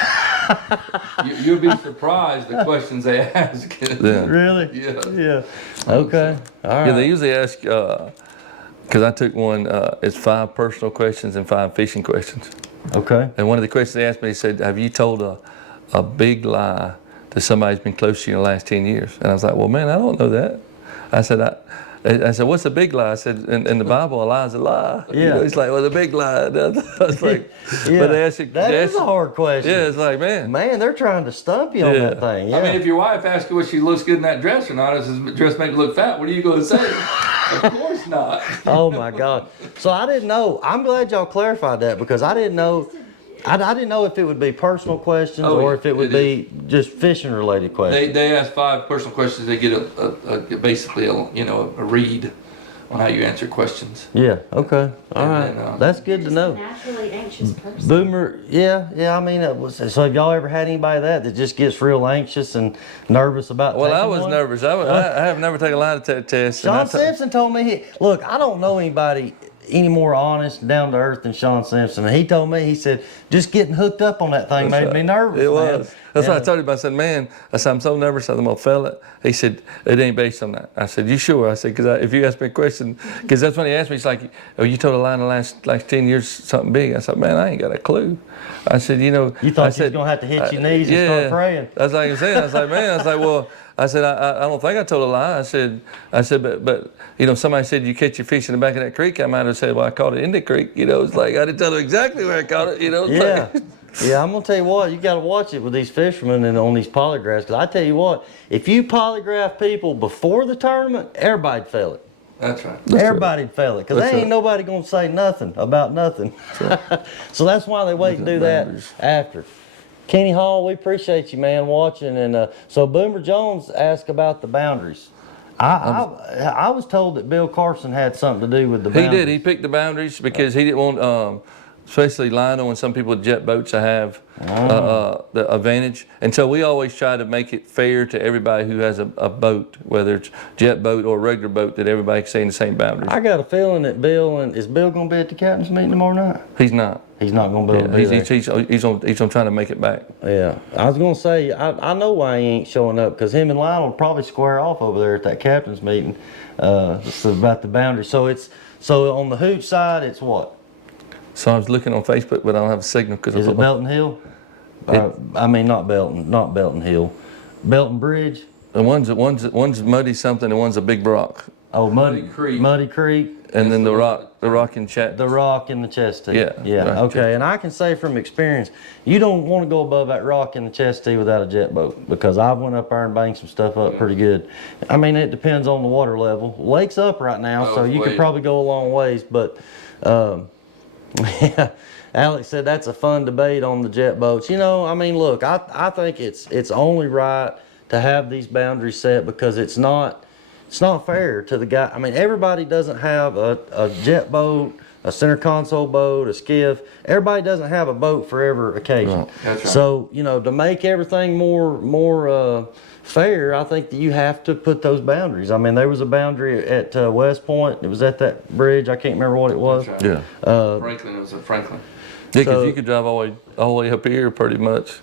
You'll be surprised the questions they ask. Yeah. Really? Yeah. Okay. All right. Yeah, they usually ask, because I took one, it's 5 personal questions and 5 fishing questions. Okay. And one of the questions they asked me, they said, have you told a big lie to somebody who's been close to you in the last 10 years? And I was like, well, man, I don't know that. I said, I said, what's the big lie? I said, in the Bible, a lie is a lie. Yeah. You know, he's like, well, the big lie. I was like, Yeah. but they ask you, That is a hard question. yeah, it's like, man. Man, they're trying to stump you on Yeah. that thing. Yeah. I mean, if your wife asks you whether she looks good in that dress or not, does this dress make you look fat? What are you going to say? Of course not. Oh my God. So I didn't know. I'm glad y'all clarified that because I didn't know. I didn't know if it would be personal questions Oh, or if it would it be just fishing related questions. They ask 5 personal questions. They get basically a read on how you answer questions. Yeah. Okay. All And right. then, That's good to Just know. a naturally anxious person. Boomer, yeah. I mean, so have y'all ever had anybody that just gets real anxious and nervous about? Well, I taking was one? nervous. I have never taken a lie detector test. and I Sean t- Simpson told me, look, I don't know anybody any more honest, down to earth than Sean Simpson. And he told me, he said, just getting hooked up on that thing made me nervous. It man. was. That's Yeah. what I told him. I said, man, I said, I'm so nervous I'm going to fail it. He said, it ain't based on that. I said, you sure? I said, because if you ask me a question, because that's when he asked me, he's like, oh, you told a lie in the last 10 years, something big. I said, man, I ain't got a clue. I said, You thought I you was said, going to have to hit your knees and yeah. start praying. That's like I'm saying. I was like, man, I was like, well, I said, I don't think I told a lie. I said, but somebody said you catch your fish in the back of that creek. I might have said, well, I caught it in the creek. It's like I didn't tell them exactly where I caught it. It's Yeah. like, Yeah, I'm gonna tell you what, you gotta watch it with these fishermen and on these polygraphs. Cause I tell you what, if you polygraph people before the tournament, everybody'd fail it. That's right. Everybody'd fail it. Cause That's there ain't right. nobody gonna say nothing about nothing. So that's why they wait and do that after. Kenny Hall, we appreciate you, man, watching. And so Boomer Jones asked about the boundaries. I was told that Bill Carson had something to do with the He boundaries. did. He picked the boundaries because he didn't want, especially Lionel and some people with jet boats to have the advantage. And so we always try to make it fair to everybody who has a boat, whether it's jet boat or a regular boat, that everybody can stay in the same boundaries. I got a feeling that is Bill gonna be at the captain's meeting tomorrow night? He's not. He's not gonna be able to be Yeah, there. he's on trying to make it back. Yeah, I was gonna say, I know why he ain't showing up, because him and Lionel will probably square off over there at that captain's meeting. It's about the boundary. So on the hooch side, it's what? So I was looking on Facebook, but I don't have a signal because Is it Belton Hill? I mean, not Belton Hill. Belton Bridge? And one's muddy something, and one's a big rock, Oh, Muddy Creek. Muddy Creek. and then the rock and chat. The rock in the chest tee. Yeah, Yeah. right, Okay. chest. And I can say from experience, you don't want to go above that rock in the chest tee without a jet boat, because I went up there and banked some stuff up pretty good. I mean, it depends on the water level. Lake's up right now, so you could way probably go a long ways. But yeah, Alex said that's a fun debate on the jet boats. I mean, look, I think it's only right to have these boundaries set, because it's not fair to the guy. I mean, everybody doesn't have a jet boat, a center console boat, a skiff. Everybody doesn't have a boat for every occasion. Right. That's right. So, to make everything more fair, I think that you have to put those boundaries. I mean, there was a boundary at West Point. It was at that bridge. I can't remember what it was. That's right. Yeah, Franklin, it was a Franklin. yeah, because So- you could drive all the way up here pretty much.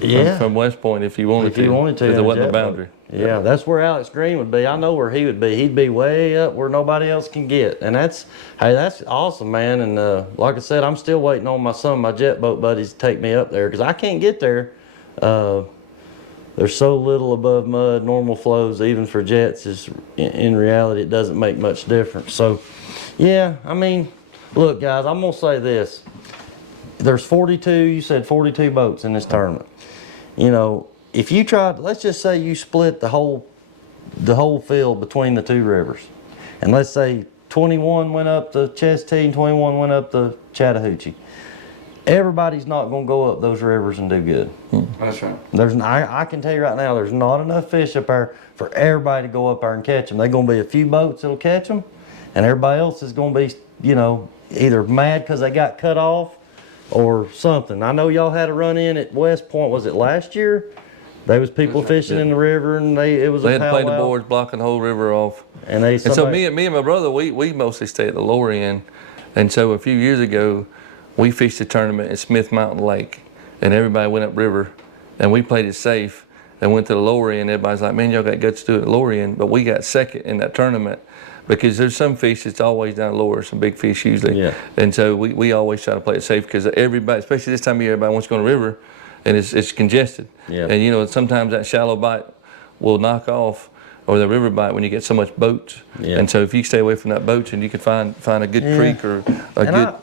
Yeah. From West Point if you wanted If to. you wanted to, If in there a wasn't a jet boat. boundary. Yeah, that's where Alex Green would be. I know where he would be. He'd be way up where nobody else can get. And that's awesome, man. And like I said, I'm still waiting on some of my jet boat buddies to take me up there, because I can't get there. There's so little above mud, normal flows, even for jets, in reality, it doesn't make much difference. So, yeah, I mean, look, guys, I'm going to say this. There's 42 boats in this tournament. If you tried, let's just say you split the whole field between the two rivers, and let's say 21 went up the Chestee and 21 went up the Chattahoochee. Everybody's not going to go up those rivers and do good. That's right. I can tell you right now, there's not enough fish up there for everybody to go up there and catch them. There's going to be a few boats that'll catch them, and everybody else is going to be, either mad because they got cut off or something. I know y'all had a run in at West Point. Was it last year? There was people That's right, fishing in the river, and it was They a had to play the powwow. boards, blocking the whole river off. And So me and my brother, we mostly stay at the lower end. And so a few years ago, we fished a tournament at Smith Mountain Lake, and everybody went up river, and we played it safe and went to the lower end. Everybody's like, man, y'all got guts to do it at the lower end. But we got second in that tournament, because there's some fish that's always down lower, some big fish usually. Yeah. And so we always try to play it safe, because everybody, especially this time of year, everybody wants to go on the river, and it's congested. Yeah. And sometimes that shallow bite will knock off, or the river bite when you get so much boats. Yeah. And so if you stay away from that boats and you can find a good creek or a good.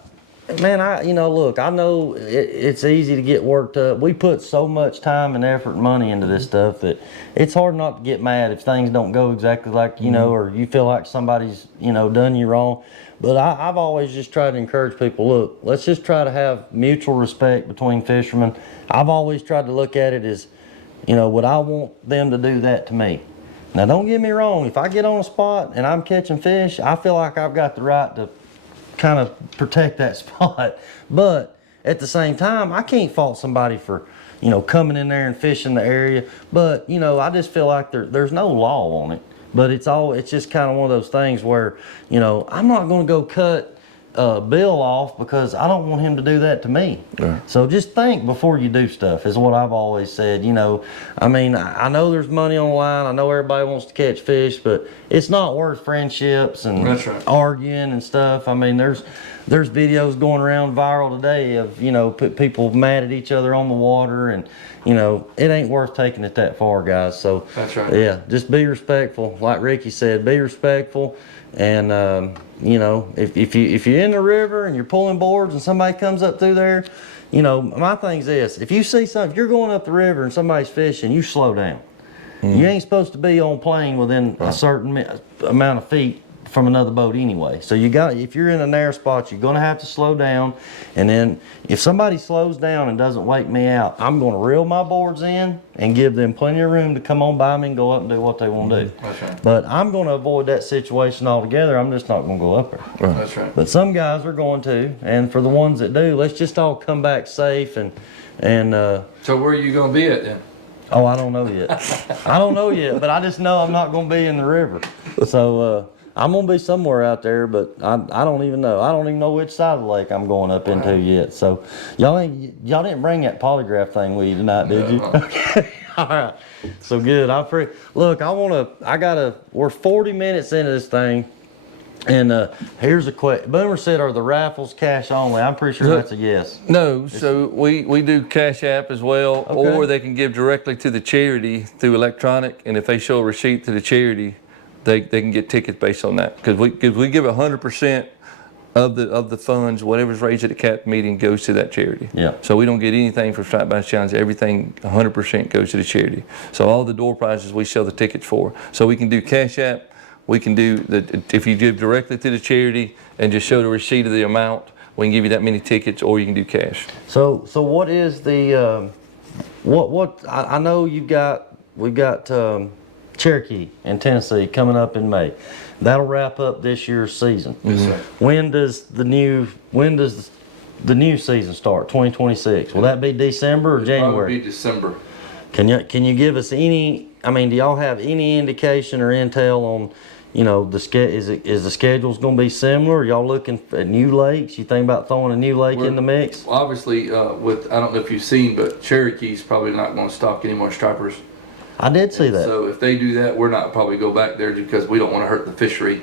You know, look, I know it's easy to get worked up. We put so much time and effort and money into this stuff that it's hard not to get mad if things don't go exactly like, you know, or you feel like somebody's, you know, done you wrong. But I've always just tried to encourage people, look, let's just try to have mutual respect between fishermen. I've always tried to look at it as, you know, would I want them to do that to me? Now, don't get me wrong. If I get on a spot and I'm catching fish, I feel like I've got the right to kind of protect that spot. But at the same time, I can't fault somebody for, you know, coming in there and fishing the area. But, you know, I just feel like there's no law on it. But it's just kind of one of those things where, you know, I'm not going to go cut Bill off because I don't want him to do that to me. Yeah. So just think before you do stuff is what I've always said. You know, I mean, I know there's money on the line. I know everybody wants to catch fish, but it's not worth friendships and That's right. arguing and stuff. I mean, there's videos going around viral today of, you know, people mad at each other on the water, and, you know, it ain't worth taking it that far, guys. So That's right. yeah, just be respectful. Like Ricky said, be respectful. And you know, if you're in the river and you're pulling boards and somebody comes up through there, you know, my thing's this: if you see something, if you're going up the river and somebody's fishing, you slow down. You ain't supposed to be on plane within a certain amount of feet from another boat anyway. So if you're in a narrow spot, you're gonna have to slow down. And then if somebody slows down and doesn't wake me out, I'm gonna reel my boards in and give them plenty of room to come on by me and go up and do what they want to do. That's right. But I'm gonna avoid that situation altogether. I'm just not gonna go up there. That's right. But some guys are going to, and for the ones that do, let's just all come back safe and So where are you gonna be at then? oh, I don't know yet. I don't know yet, but I just know I'm not gonna be in the river. So I'm gonna be somewhere out there, but I don't even know. I don't even know which side of the lake I'm going up into yet. So y'all didn't bring that polygraph thing with you tonight, did you? Okay. All right. So good. Look, we're 40 minutes into this thing. And here's a question. Boomer said, are the raffles cash only? I'm pretty sure that's a yes. No, so we do Cash App as well, Okay. or they can give directly to the charity through electronic, and if they show a receipt to the charity, they can get tickets based on that. Because we give 100% of the funds, whatever's raised at the CAP meeting goes to that charity. Yeah. So we don't get anything from Striped Bass Challenge. Everything 100% goes to the charity. So all the door prizes we sell the tickets for. So we can do Cash App. We can do if you give directly to the charity and just show the receipt of the amount, we can give you that many tickets, or you can do cash. So what is the I know we've got Cherokee and Tennessee coming up in May. That'll wrap up this year's season. Yes, sir. When does the new season start? 2026. Will that be December or Probably January? be December. Can you give us any? I mean, do y'all have any indication or intel on, you know, is the schedule's going to be similar? Are y'all looking at new lakes? You think about throwing a new lake in the mix? Obviously, I don't know if you've seen, but Cherokee's probably not going to stock any more stripers. I did see that. So if they do that, we're not probably go back there because we don't want to hurt the fishery,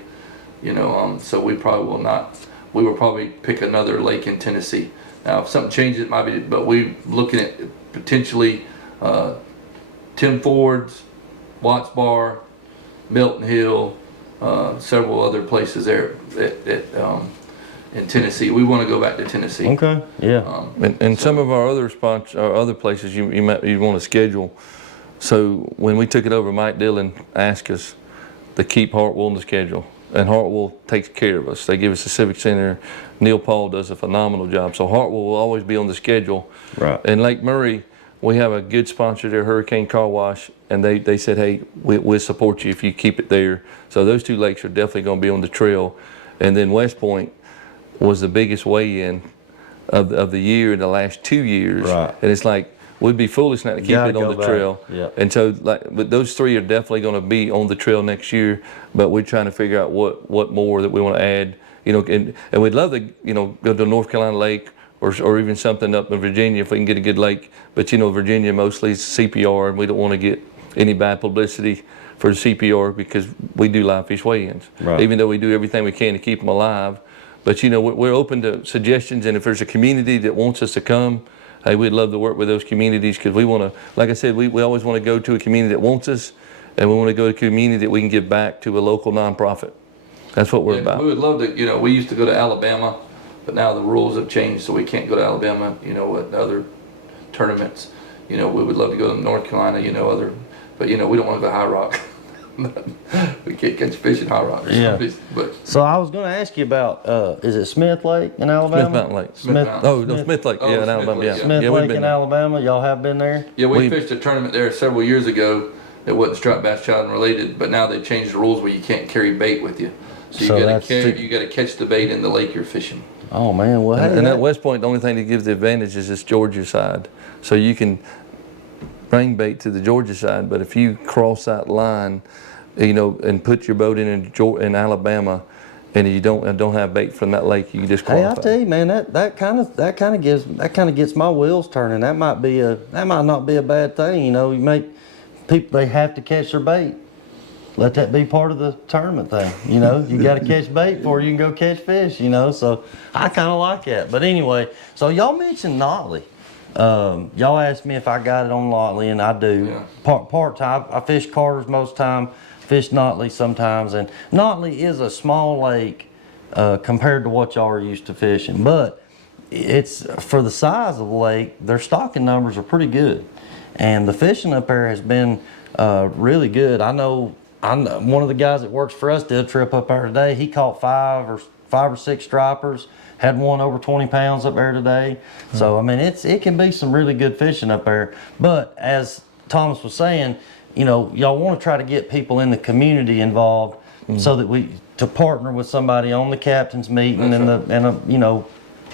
you know. So we probably will not. We will probably pick another lake in Tennessee. Now, if something changes, it might be. But we're looking at potentially Tim Ford's, Watts Bar, Milton Hill, several other places there in Tennessee. We want to go back to Tennessee. Okay. Yeah. And some of our other places you want to schedule. So when we took it over, Mike Dillon asked us to keep Hartwell on the schedule, and Hartwell takes care of us. They give us the Civic Center. Neil Paul does a phenomenal job. So Hartwell will always be on the schedule. Right. And Lake Murray, we have a good sponsor there, Hurricane Car Wash, and they said, hey, we'll support you if you keep it there. So those two lakes are definitely going to be on the trail. And then West Point was the biggest weigh-in of the year in the last 2 years. Right. And it's like, we'd be foolish not to keep Gotta it on go the back. trail. Yep. And so, but those three are definitely going to be on the trail next year. But we're trying to figure out what more that we want to add. You know, and we'd love to, you know, go to North Carolina Lake or even something up in Virginia if we can get a good lake. But you know, Virginia mostly is CPR, and we don't want to get any bad publicity for the CPR because we do live fish weigh-ins. Right. Even though we do everything we can to keep them alive. But you know, we're open to suggestions, and if there's a community that wants us to come, hey, we'd love to work with those communities because we want to, like I said, we always want to go to a community that wants us and we want to go to a community that we can give back to a local nonprofit. That's what we're Yeah, about. we would love to, we used to go to Alabama, but now the rules have changed, so we can't go to Alabama, at other tournaments. We would love to go to North Carolina, but we don't want to go to High Rock. We can't catch fish in High Rock or Yeah. something. But So I was going to ask you about, is it Smith Lake in Alabama? Smith Mountain Lake. Smith Mountain. Oh, no, Smith Lake. Oh, Yeah, in Smith Alabama. Lake, Yeah. yeah. Smith Yeah, we've Lake been in there. Alabama, y'all have been there? yeah, we fished a tournament there several years ago. It wasn't striped bass challenge related, but now they changed the rules where you can't carry bait with you. So So you that's got to catch the bait in the lake you're fishing. Oh man, well hey, And at West Point, the only thing that gives the advantage is this Georgia side. So you can bring bait to the Georgia side, but if you cross that line, and put your boat in Alabama, and you don't have bait from that lake, you just hey, qualify. I tell you, man, that kind of gets my wheels turning. That might not be a bad thing. You make people, they have to catch their bait. Let that be part of the tournament thing. You got to catch bait before you can go catch fish. So I kind of like that. But anyway, so y'all mentioned Notley. Y'all asked me if I got it on Notley, and I do. Yeah. Part time, I fish Carter's most time. Fish Notley sometimes, and Notley is a small lake compared to what y'all are used to fishing, but it's for the size of the lake, their stocking numbers are pretty good, and the fishing up there has been really good. I know one of the guys that works for us did a trip up there today. He caught five or six stripers, had one over 20 pounds up there today. So I mean, it can be some really good fishing up there. But as Thomas was saying, y'all want to try to get people in the community involved so that to partner with somebody on the captain's meeting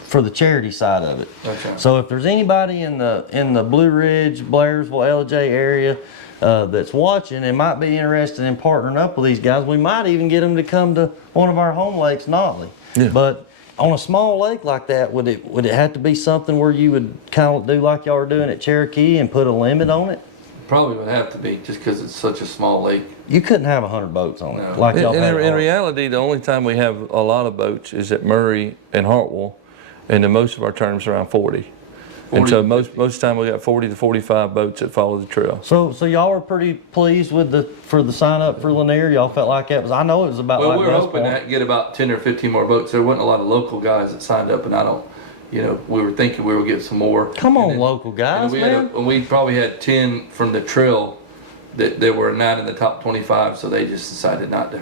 for the charity side of it. That's right. So if there's anybody in the Blue Ridge, Blairsville, LJ area that's watching and might be interested in partnering up with these guys, we might even get them to come to one of our home lakes, Notley. Yeah. But on a small lake like that, would it have to be something where you would kind of do like y'all are doing at Cherokee and put a limit on it? Probably would have to be, just because it's such a small lake. You couldn't have 100 boats on it No. like y'all had. In reality, the only time we have a lot of boats is at Murray and Hartwell, and then most of our tournaments are around 40. And so most of the time we got 40 to 45 boats that follow the trail. So y'all were pretty pleased with the sign up for Lanier. Y'all felt like that was, I know it was about Well, like we were West hoping Point. to get about 10 or 15 more boats. There wasn't a lot of local guys that signed up, and I don't, we were thinking we would get some more. Come on, And then- local guys, man. We probably had 10 from the trail that they were not in the top 25, so they just decided not to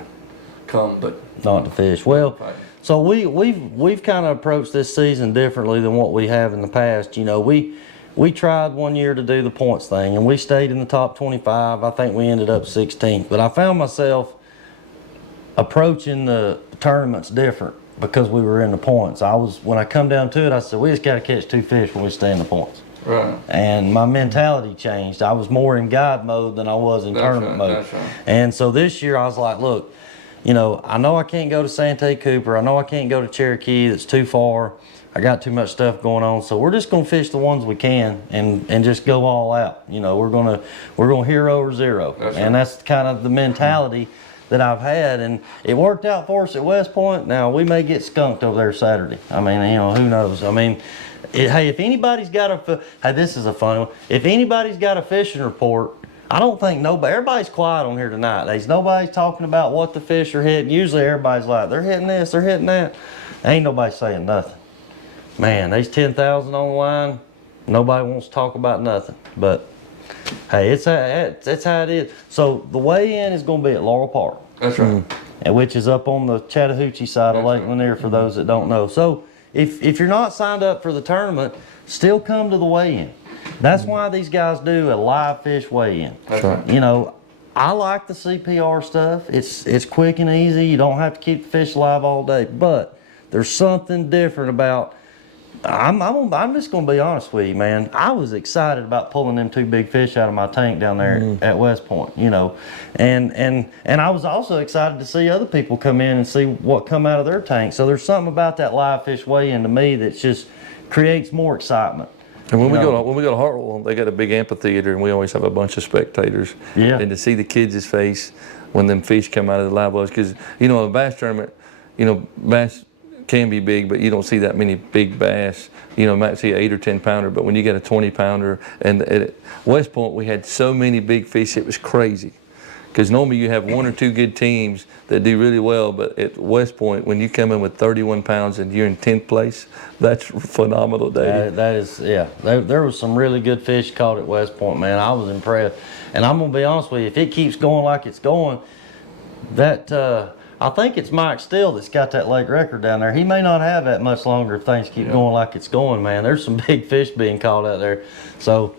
come. But Not to fish. Well, Right. so we've kind of approached this season differently than what we have in the past. We tried one year to do the points thing, and we stayed in the top 25. I think we ended up 16th. But I found myself approaching the tournaments different because we were in the points. When I come down to it, I said, we just got to catch 2 fish when we stay in the points. right. And my mentality changed. I was more in guide mode than I was in That's tournament right, mode. that's right. And so this year I was like, look, I know I can't go to Sante Cooper. I know I can't go to Cherokee. That's too far. I got too much stuff going on. So we're just gonna fish the ones we can and just go all out. We're gonna hero or zero. That's And right. that's kind of the mentality that I've had, and it worked out for us at West Point. Now we may get skunked over there Saturday. I mean, who knows? I mean, hey, if anybody's got hey, this is a funny one. If anybody's got a fishing report, I don't think everybody's quiet on here tonight. Nobody's talking about what the fish are hitting. Usually everybody's like, they're hitting this, they're hitting that. Ain't nobody saying nothing. Man, there's 10,000 on the line. Nobody wants to talk about nothing. But hey, it's how it is. So the weigh-in is going to be at Laurel Park, That's right. and which is up on the Chattahoochee side of Lake Lanier for those that don't know. So if you're not signed up for the tournament, still come to the weigh-in. That's why these guys do a live fish weigh-in. That's right. I like the CPR stuff. It's quick and easy. You don't have to keep the fish alive all day. But there's something different about. I'm just gonna be honest with you, man. I was excited about pulling them 2 big fish out of my tank down there at West Point, and I was also excited to see other people come in and see what come out of their tank. So there's something about that live fish weigh-in to me that just creates more excitement. And when we go to Hartwell, they got a big amphitheater, and we always have a bunch of spectators. Yeah. And to see the kids' face when them fish come out of the live wells, because a bass tournament, bass can be big, but you don't see that many big bass. You might see an 8 or 10 pounder, but when you get a 20 pounder, and at West Point we had so many big fish, it was crazy. Because normally you have 1 or 2 good teams that do really well, but at West Point, when you come in with 31 pounds and you're in 10th place, that's phenomenal, Dave. That is, yeah. There was some really good fish caught at West Point, man. I was impressed. And I'm gonna be honest with you, if it keeps going like it's going, I think it's Mike Steele that's got that lake record down there. He may not have that much longer if things keep going like it's going, man. There's some big fish being caught out there. So,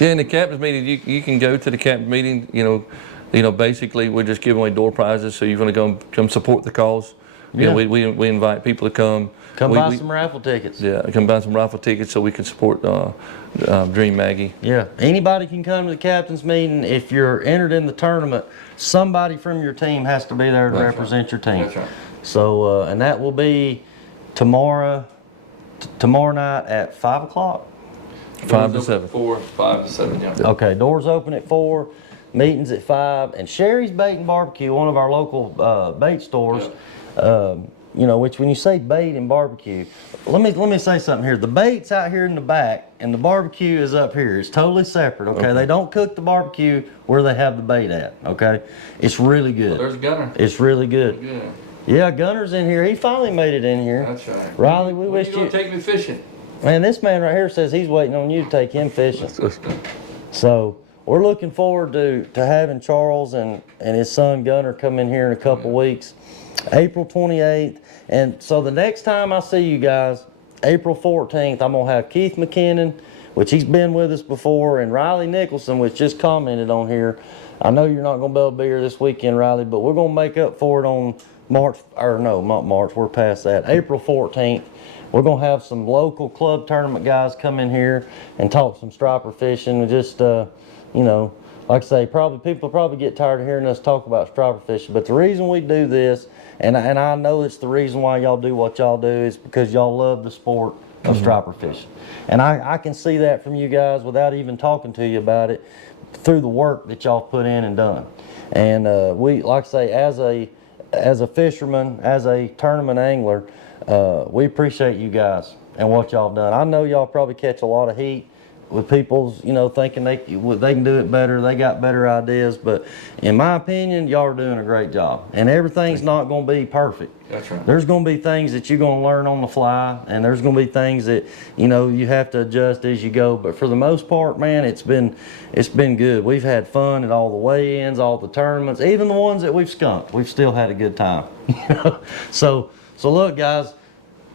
yeah, in the captain's meeting, you can go to the captain's meeting. Basically we're just giving away door prizes, so you're going to come support the cause. You know, we invite people to come. Buy some raffle tickets. Yeah, come buy some raffle tickets so we can support Dream Maggie. Yeah, anybody can come to the captain's meeting. If you're entered in the tournament, somebody from your team has to be there to represent your team. That's right. So, and that will be tomorrow night at 5 o'clock. 5 to 7. 5 to 7, yeah. Okay, doors open at 4, meetings at 5, and Sherry's Bait and Barbecue, one of our local bait stores. Which when you say bait and barbecue, let me say something here. The bait's out here in the back, and the barbecue is up here. It's totally separate. Okay, they don't cook the barbecue where they have the bait at. Okay, it's really good. Well, there's Gunner. It's really good. Yeah. Yeah, Gunner's in here. He finally made it in here. That's right. Riley, we When wish you gonna take me fishing? Man, this man right here says he's waiting on you to take him fishing. So we're looking forward to having Charles and his son Gunner come in here in a couple weeks. April 28th. And so the next time I see you guys, April 14th, I'm going to have Keith McKinnon, which he's been with us before, and Riley Nicholson, which just commented on here. I know you're not going to be able to be here this weekend, Riley, but we're going to make up for it on we're past that, April 14th. We're going to have some local club tournament guys come in here and talk some striper fishing and just, like I say, people probably get tired of hearing us talk about striper fishing, but the reason we do this, and I know it's the reason why y'all do what y'all do, is because y'all love the sport of striper fishing. And I can see that from you guys without even talking to you about it, through the work that y'all put in and done. And we, like I say, as a fisherman, as a tournament angler, we appreciate you guys and what y'all done. I know y'all probably catch a lot of heat with people's, thinking they can do it better, they got better ideas, but in my opinion, y'all are doing a great job. And everything's not going to be perfect. That's right. There's going to be things that you're going to learn on the fly, and there's going to be things that, you have to adjust as you go. But for the most part, man, it's been good. We've had fun at all the weigh-ins, all the tournaments, even the ones that we've skunked. We've still had a good time. So look, guys,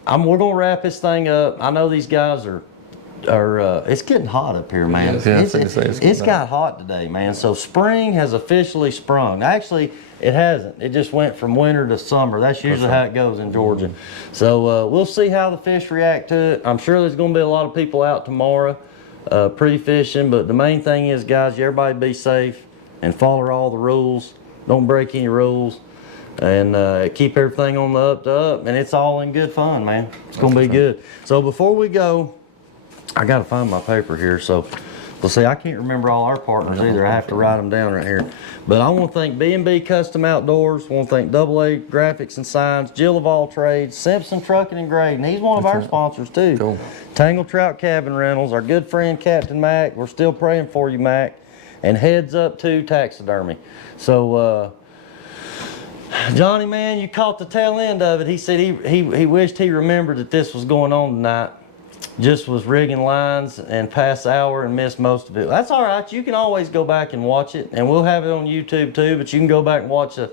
we're going to wrap this thing up. I know these guys are it's getting hot up here, man. It's got hot today, man. So spring has officially sprung. Actually, it hasn't. It just went from winter to summer. That's usually how it goes in Georgia. So we'll see how the fish react to it. I'm sure there's going to be a lot of people out tomorrow pre-fishing, but the main thing is, guys, everybody be safe and follow all the rules. Don't break any rules. And keep everything on the up, and it's all in good fun, man. It's going to be good. So before we go, I got to find my paper here. So, we'll see, I can't remember all our partners either. I have to write them down right here. But I want to thank B&B Custom Outdoors. I want to thank AA Graphics and Signs, Jill of All Trades, Simpson Trucking and Grading. He's one of our sponsors too. Cool. Tangle Trout Cabin Rentals, our good friend Captain Mac. We're still praying for you, Mac. And Heads Up to Taxidermy. So, Johnny, man, you caught the tail end of it. He said he wished he remembered that this was going on tonight. Just was rigging lines and past the hour and missed most of it. That's all right. You can always go back and watch it, and we'll have it on YouTube too, but you can go back and watch the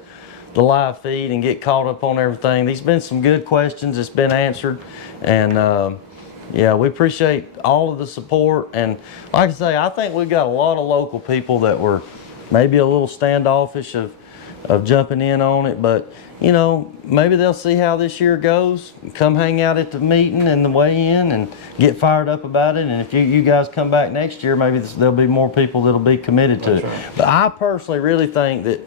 live feed and get caught up on everything. There's been some good questions that's been answered, and yeah, we appreciate all of the support. And like I say, I think we've got a lot of local people that were maybe a little standoffish of jumping in on it, but maybe they'll see how this year goes, come hang out at the meeting and the weigh-in and get fired up about it. And if you guys come back next year, maybe there'll be more people that'll be committed to it. Right. But I personally really think that,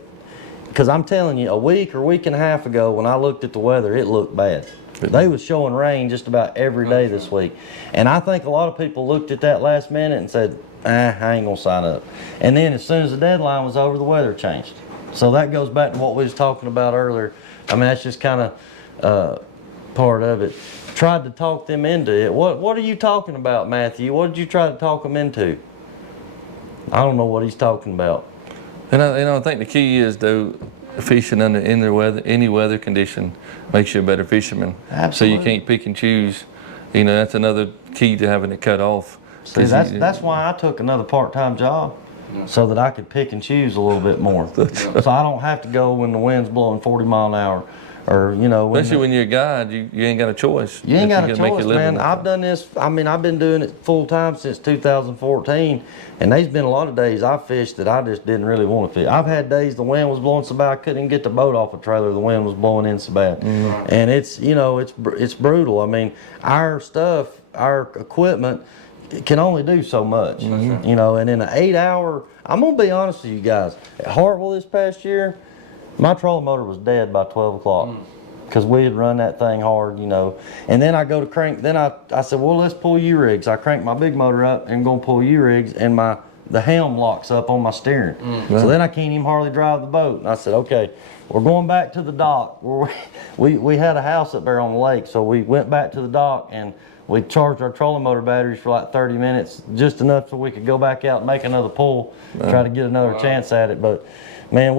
because I'm telling you, a week or week and a half ago when I looked at the weather, it looked bad. They was showing rain just about every day this week. And I think a lot of people looked at that last minute and said, I ain't gonna sign up. And then as soon as the deadline was over, the weather changed. So that goes back to what we was talking about earlier. I mean, that's just kind of part of it. Tried to talk them into it. What are you talking about, Matthew? What did you try to talk them into? I don't know what he's talking about. And I think the key is though, fishing under any weather condition makes you a better fisherman. Absolutely. So you can't pick and choose. You know, that's another key to having it cut off. See, that's why I took another part-time job, so that I could pick and choose a little bit more. So I don't have to go when the wind's blowing 40 mile an hour, or you know. Especially when you're a guide, you ain't got a choice. You ain't got a gotta make choice, your living. man. I've done this. I mean, I've been doing it full time since 2014, and there's been a lot of days I've fished that I just didn't really want to fish. I've had days the wind was blowing so bad I couldn't even get the boat off a trailer. The wind was blowing in so bad, and it's it's brutal. I mean, our stuff, our equipment can only do so much, you know. And in an 8 hour, I'm gonna be honest with you guys. At Hartwell this past year, my trolling motor was dead by 12 o'clock. Because we had run that thing hard, you know. And then I go to crank, then I said, well, let's pull U-rigs. I crank my big motor up and go pull U-rigs, and the helm locks up on my steering. So then I can't even hardly drive the boat. And I said, okay, we're going back to the dock. We had a house up there on the lake, so we went back to the dock and we charged our trolling motor batteries for like 30 minutes, just enough so we could go back out and make another pull, try to get another chance at it. But man,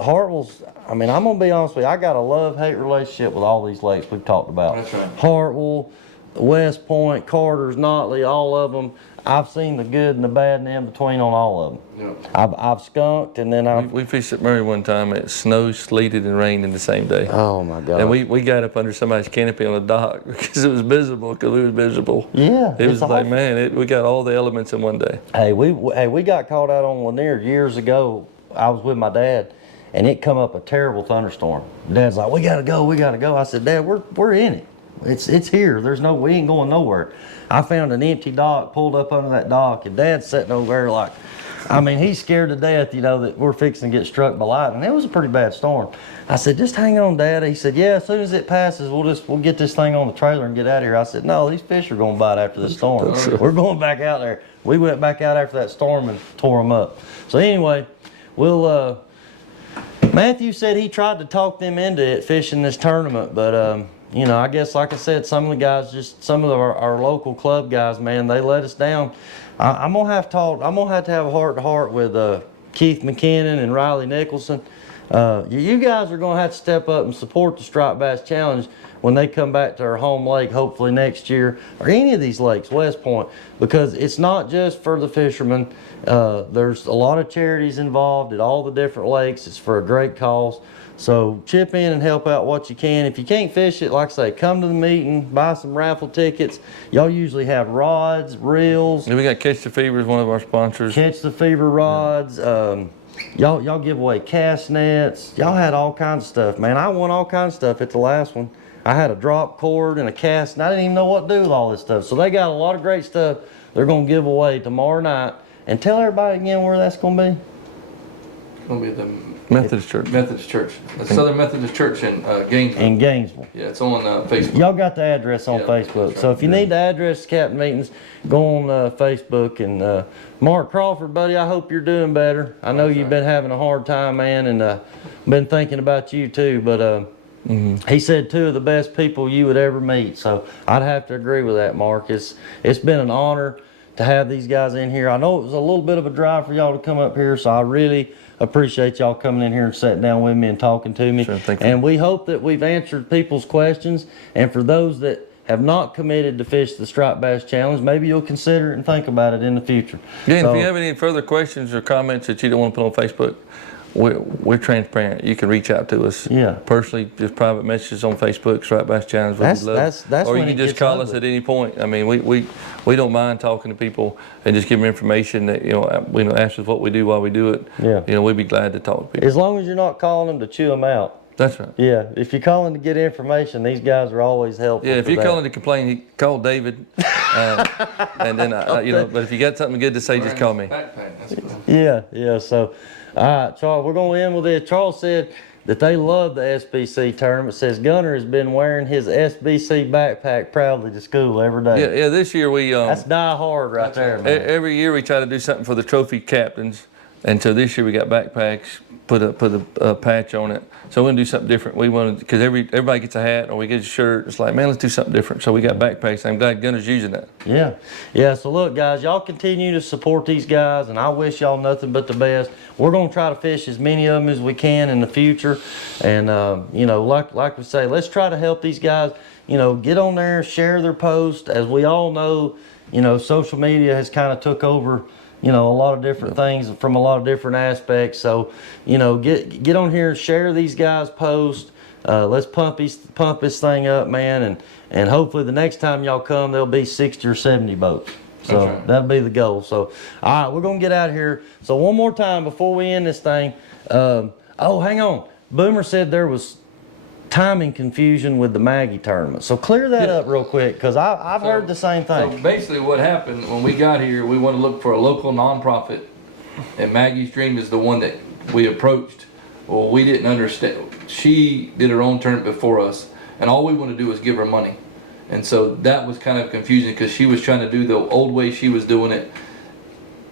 Hartwell's, I mean, I'm gonna be honest with you, I got a love-hate relationship with all these lakes we've talked about. That's right. Hartwell, West Point, Carter's, Notley, all of them. I've seen the good and the bad and in between on all of them. Yeah. I've skunked, and then We fished at Murray one time. It snowed, sleeted, and rained in the same day. oh my God. And we got up under somebody's canopy on the dock because it was miserable. Because we was miserable. Yeah, It was it's like, awful. man, we got all the elements in one day. Hey, we got caught out on Lanier years ago. I was with my dad, and it come up a terrible thunderstorm. Dad's like, we gotta go. I said, Dad, we're in it. It's here. We ain't going nowhere. I found an empty dock, pulled up under that dock, and Dad's sitting over there like, I mean, he's scared to death, you know, that we're fixing to get struck by lightning. It was a pretty bad storm. I said, just hang on, Dad. He said, yeah, as soon as it passes, we'll get this thing on the trailer and get out of here. I said, no, these fish are gonna bite after this storm. We're going back out there. We went back out after that storm and tore them up. So anyway, Matthew said he tried to talk them into it, fishing this tournament, but you know, I guess, like I said, some of the guys, some of our local club guys, man, they let us down. I'm gonna have to have a heart-to-heart with Keith McKinnon and Riley Nicholson. You guys are gonna have to step up and support the Striped Bass Challenge when they come back to our home lake, hopefully next year, or any of these lakes, West Point, because it's not just for the fishermen. There's a lot of charities involved at all the different lakes. It's for a great cause. So chip in and help out what you can. If you can't fish it, like I say, come to the meeting, buy some raffle tickets. Y'all usually have rods, reels. And we got Catch the Fever as one of our sponsors. Catch the Fever rods. Y'all give away cast nets. Y'all had all kinds of stuff, man. I won all kinds of stuff at the last one. I had a drop cord and a cast, and I didn't even know what to do with all this stuff. So they got a lot of great stuff they're gonna give away tomorrow night. And tell everybody again where that's gonna be. It's gonna be the Methodist Church. the Southern Methodist Church in Gainesville. In Gainesville. Yeah, it's on Facebook. Y'all got the address on Yeah, Facebook. that's So right. if you need the address to Captain Meetings, go on Facebook. And Mark Crawford, buddy, I hope you're doing better. I know you've been having a hard time, man, and been thinking about you too. But he said 2 of the best people you would ever meet. So I'd have to agree with that, Mark. It's been an honor to have these guys in here. I know it was a little bit of a drive for y'all to come up here, so I really appreciate y'all coming in here and sitting down with me and talking to me. Sure, thank you. And we hope that we've answered people's questions. And for those that have not committed to fish the Striped Bass Challenge, maybe you'll consider it and think about it in the future. Yeah, and So, if you have any further questions or comments that you don't want to put on Facebook, we're transparent. You can reach out to us. Yeah. Personally, just private messages on Facebook, Striped Bass Challenge. That's or you when can it just gets call us ugly. at any point. I mean, we don't mind talking to people and just give them information that, ask us what we do while we do it. Yeah. We'd be glad to talk to people. as long as you're not calling them to chew them out. That's right. Yeah, if you're calling to get information, these guys are always helpful. Yeah, if for you're that. calling to complain, you call David. And then, but if you got something good to say, just call me. Back pain, that's cool. Yeah. So, all right, Charles, we're going to end with this. Charles said that they love the SBC tournament. Says Gunner has been wearing his SBC backpack proudly to school every day. Yeah. This year we That's die hard right there, man. every year we try to do something for the trophy captains. And so this year we got backpacks, put a patch on it. So we're gonna do something different. We wanted, because everybody gets a hat or we get a shirt. It's like, man, let's do something different. So we got backpacks. I'm glad Gunner's using that. Yeah, yeah. So look, guys, y'all continue to support these guys, and I wish y'all nothing but the best. We're gonna try to fish as many of them as we can in the future, and you know, like we say, let's try to help these guys. You know, get on there, share their posts. As we all know, you know, social media has kind of took over, you know, a lot of different things from a lot of different aspects. So, you know, get on here, share these guys' posts. Let's pump this thing up, man, and hopefully the next time y'all come, there'll be 60 or 70 boats. So right. that'll be the goal. So, all right, we're gonna get out of here. So one more time before we end this thing. Oh, hang on. Boomer said there was timing confusion with the Maggie tournament. So clear that up real quick, because I've heard the same thing. So basically what happened when we got here, we want to look for a local nonprofit, and Maggie's Dream is the one that we approached. Well, we didn't understand. She did her own tournament before us, and all we want to do is give her money. And so that was kind of confusing because she was trying to do the old way she was doing it,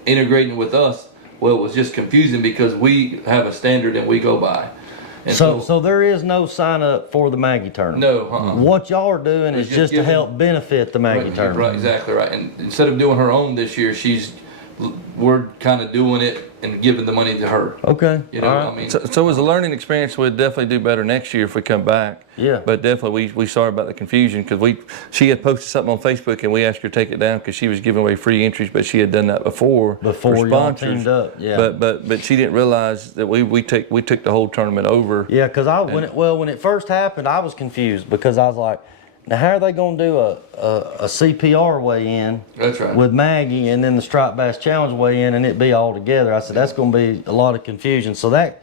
integrating with us. Well, it was just confusing because we have a standard and we go by. And So there is no sign up for the Maggie tournament. No. What y'all are doing is just to giving- help benefit the Maggie Right, tournament. right, exactly right. And instead of doing her own this year, we're kind of doing it and giving the money to her. Okay. You know, all right. I mean, So it was a learning experience. We'd definitely do better next year if we come back. Yeah. But definitely we sorry about the confusion because she had posted something on Facebook and we asked her to take it down because she was giving away free entries, but she had done that before for y'all sponsors. teamed up. Yeah. But she didn't realize that we took the whole tournament over. Yeah, because when it first happened, I was confused because I was like, now how are they going to do a CPR weigh-in that's right. with Maggie and then the Striped Bass Challenge weigh-in and it be all together? I said, that's going to be a lot of confusion. So that,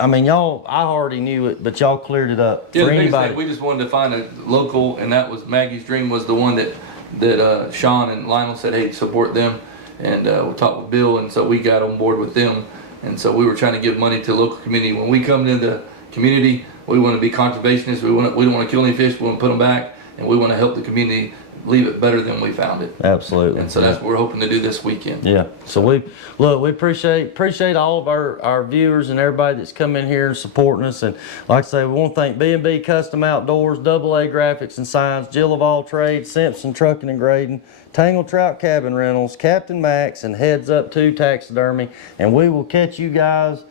I mean, y'all, I already knew it, but y'all cleared it up Yeah, for the biggest anybody. thing, we just wanted to find a local, and that was Maggie's Dream was the one that Sean and Lionel said, hey, support them. And we talked with Bill, and so we got on board with them. And so we were trying to give money to the local community. When we come into the community, we want to be conservationists. We don't want to kill any fish. We want to put them back, and we want to help the community leave it better than we found it. Absolutely. And so that's what we're hoping to do this weekend. Yeah. So we appreciate all of our viewers and everybody that's come in here and supporting us. And like I say, we want to thank B&B Custom Outdoors, AA Graphics and Signs, Jill of All Trades, Simpson Trucking and Grading, Tangle Trout Cabin Rentals, Captain Max, and Heads Up 2 Taxidermy. And we will catch you guys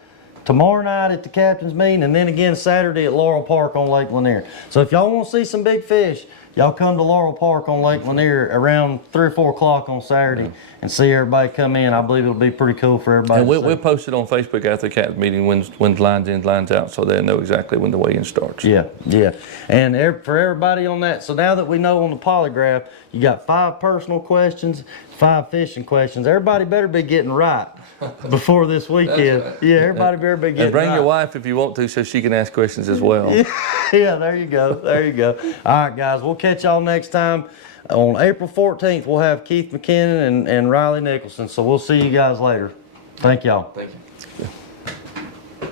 tomorrow night at the captain's meeting, and then again Saturday at Laurel Park on Lake Lanier. So if y'all want to see some big fish, y'all come to Laurel Park on Lake Lanier around 3 or 4 o'clock on Saturday and see everybody come in. I believe it'll be pretty cool for everybody. And to see. we'll post it on Facebook after the captain's meeting when lines in, lines out, so they know exactly when the weigh-in starts. Yeah. And for everybody on that, so now that we know on the polygraph, you got 5 personal questions, 5 fishing questions. Everybody better be getting right before this weekend. Right. Yeah, everybody better be getting And bring right. your wife if you want to, so she can ask questions as well. Yeah, there you go. All right, guys, we'll catch y'all next time. On April 14th, we'll have Keith McKinnon and Riley Nicholson. So we'll see you guys later. Thank y'all. Thank you.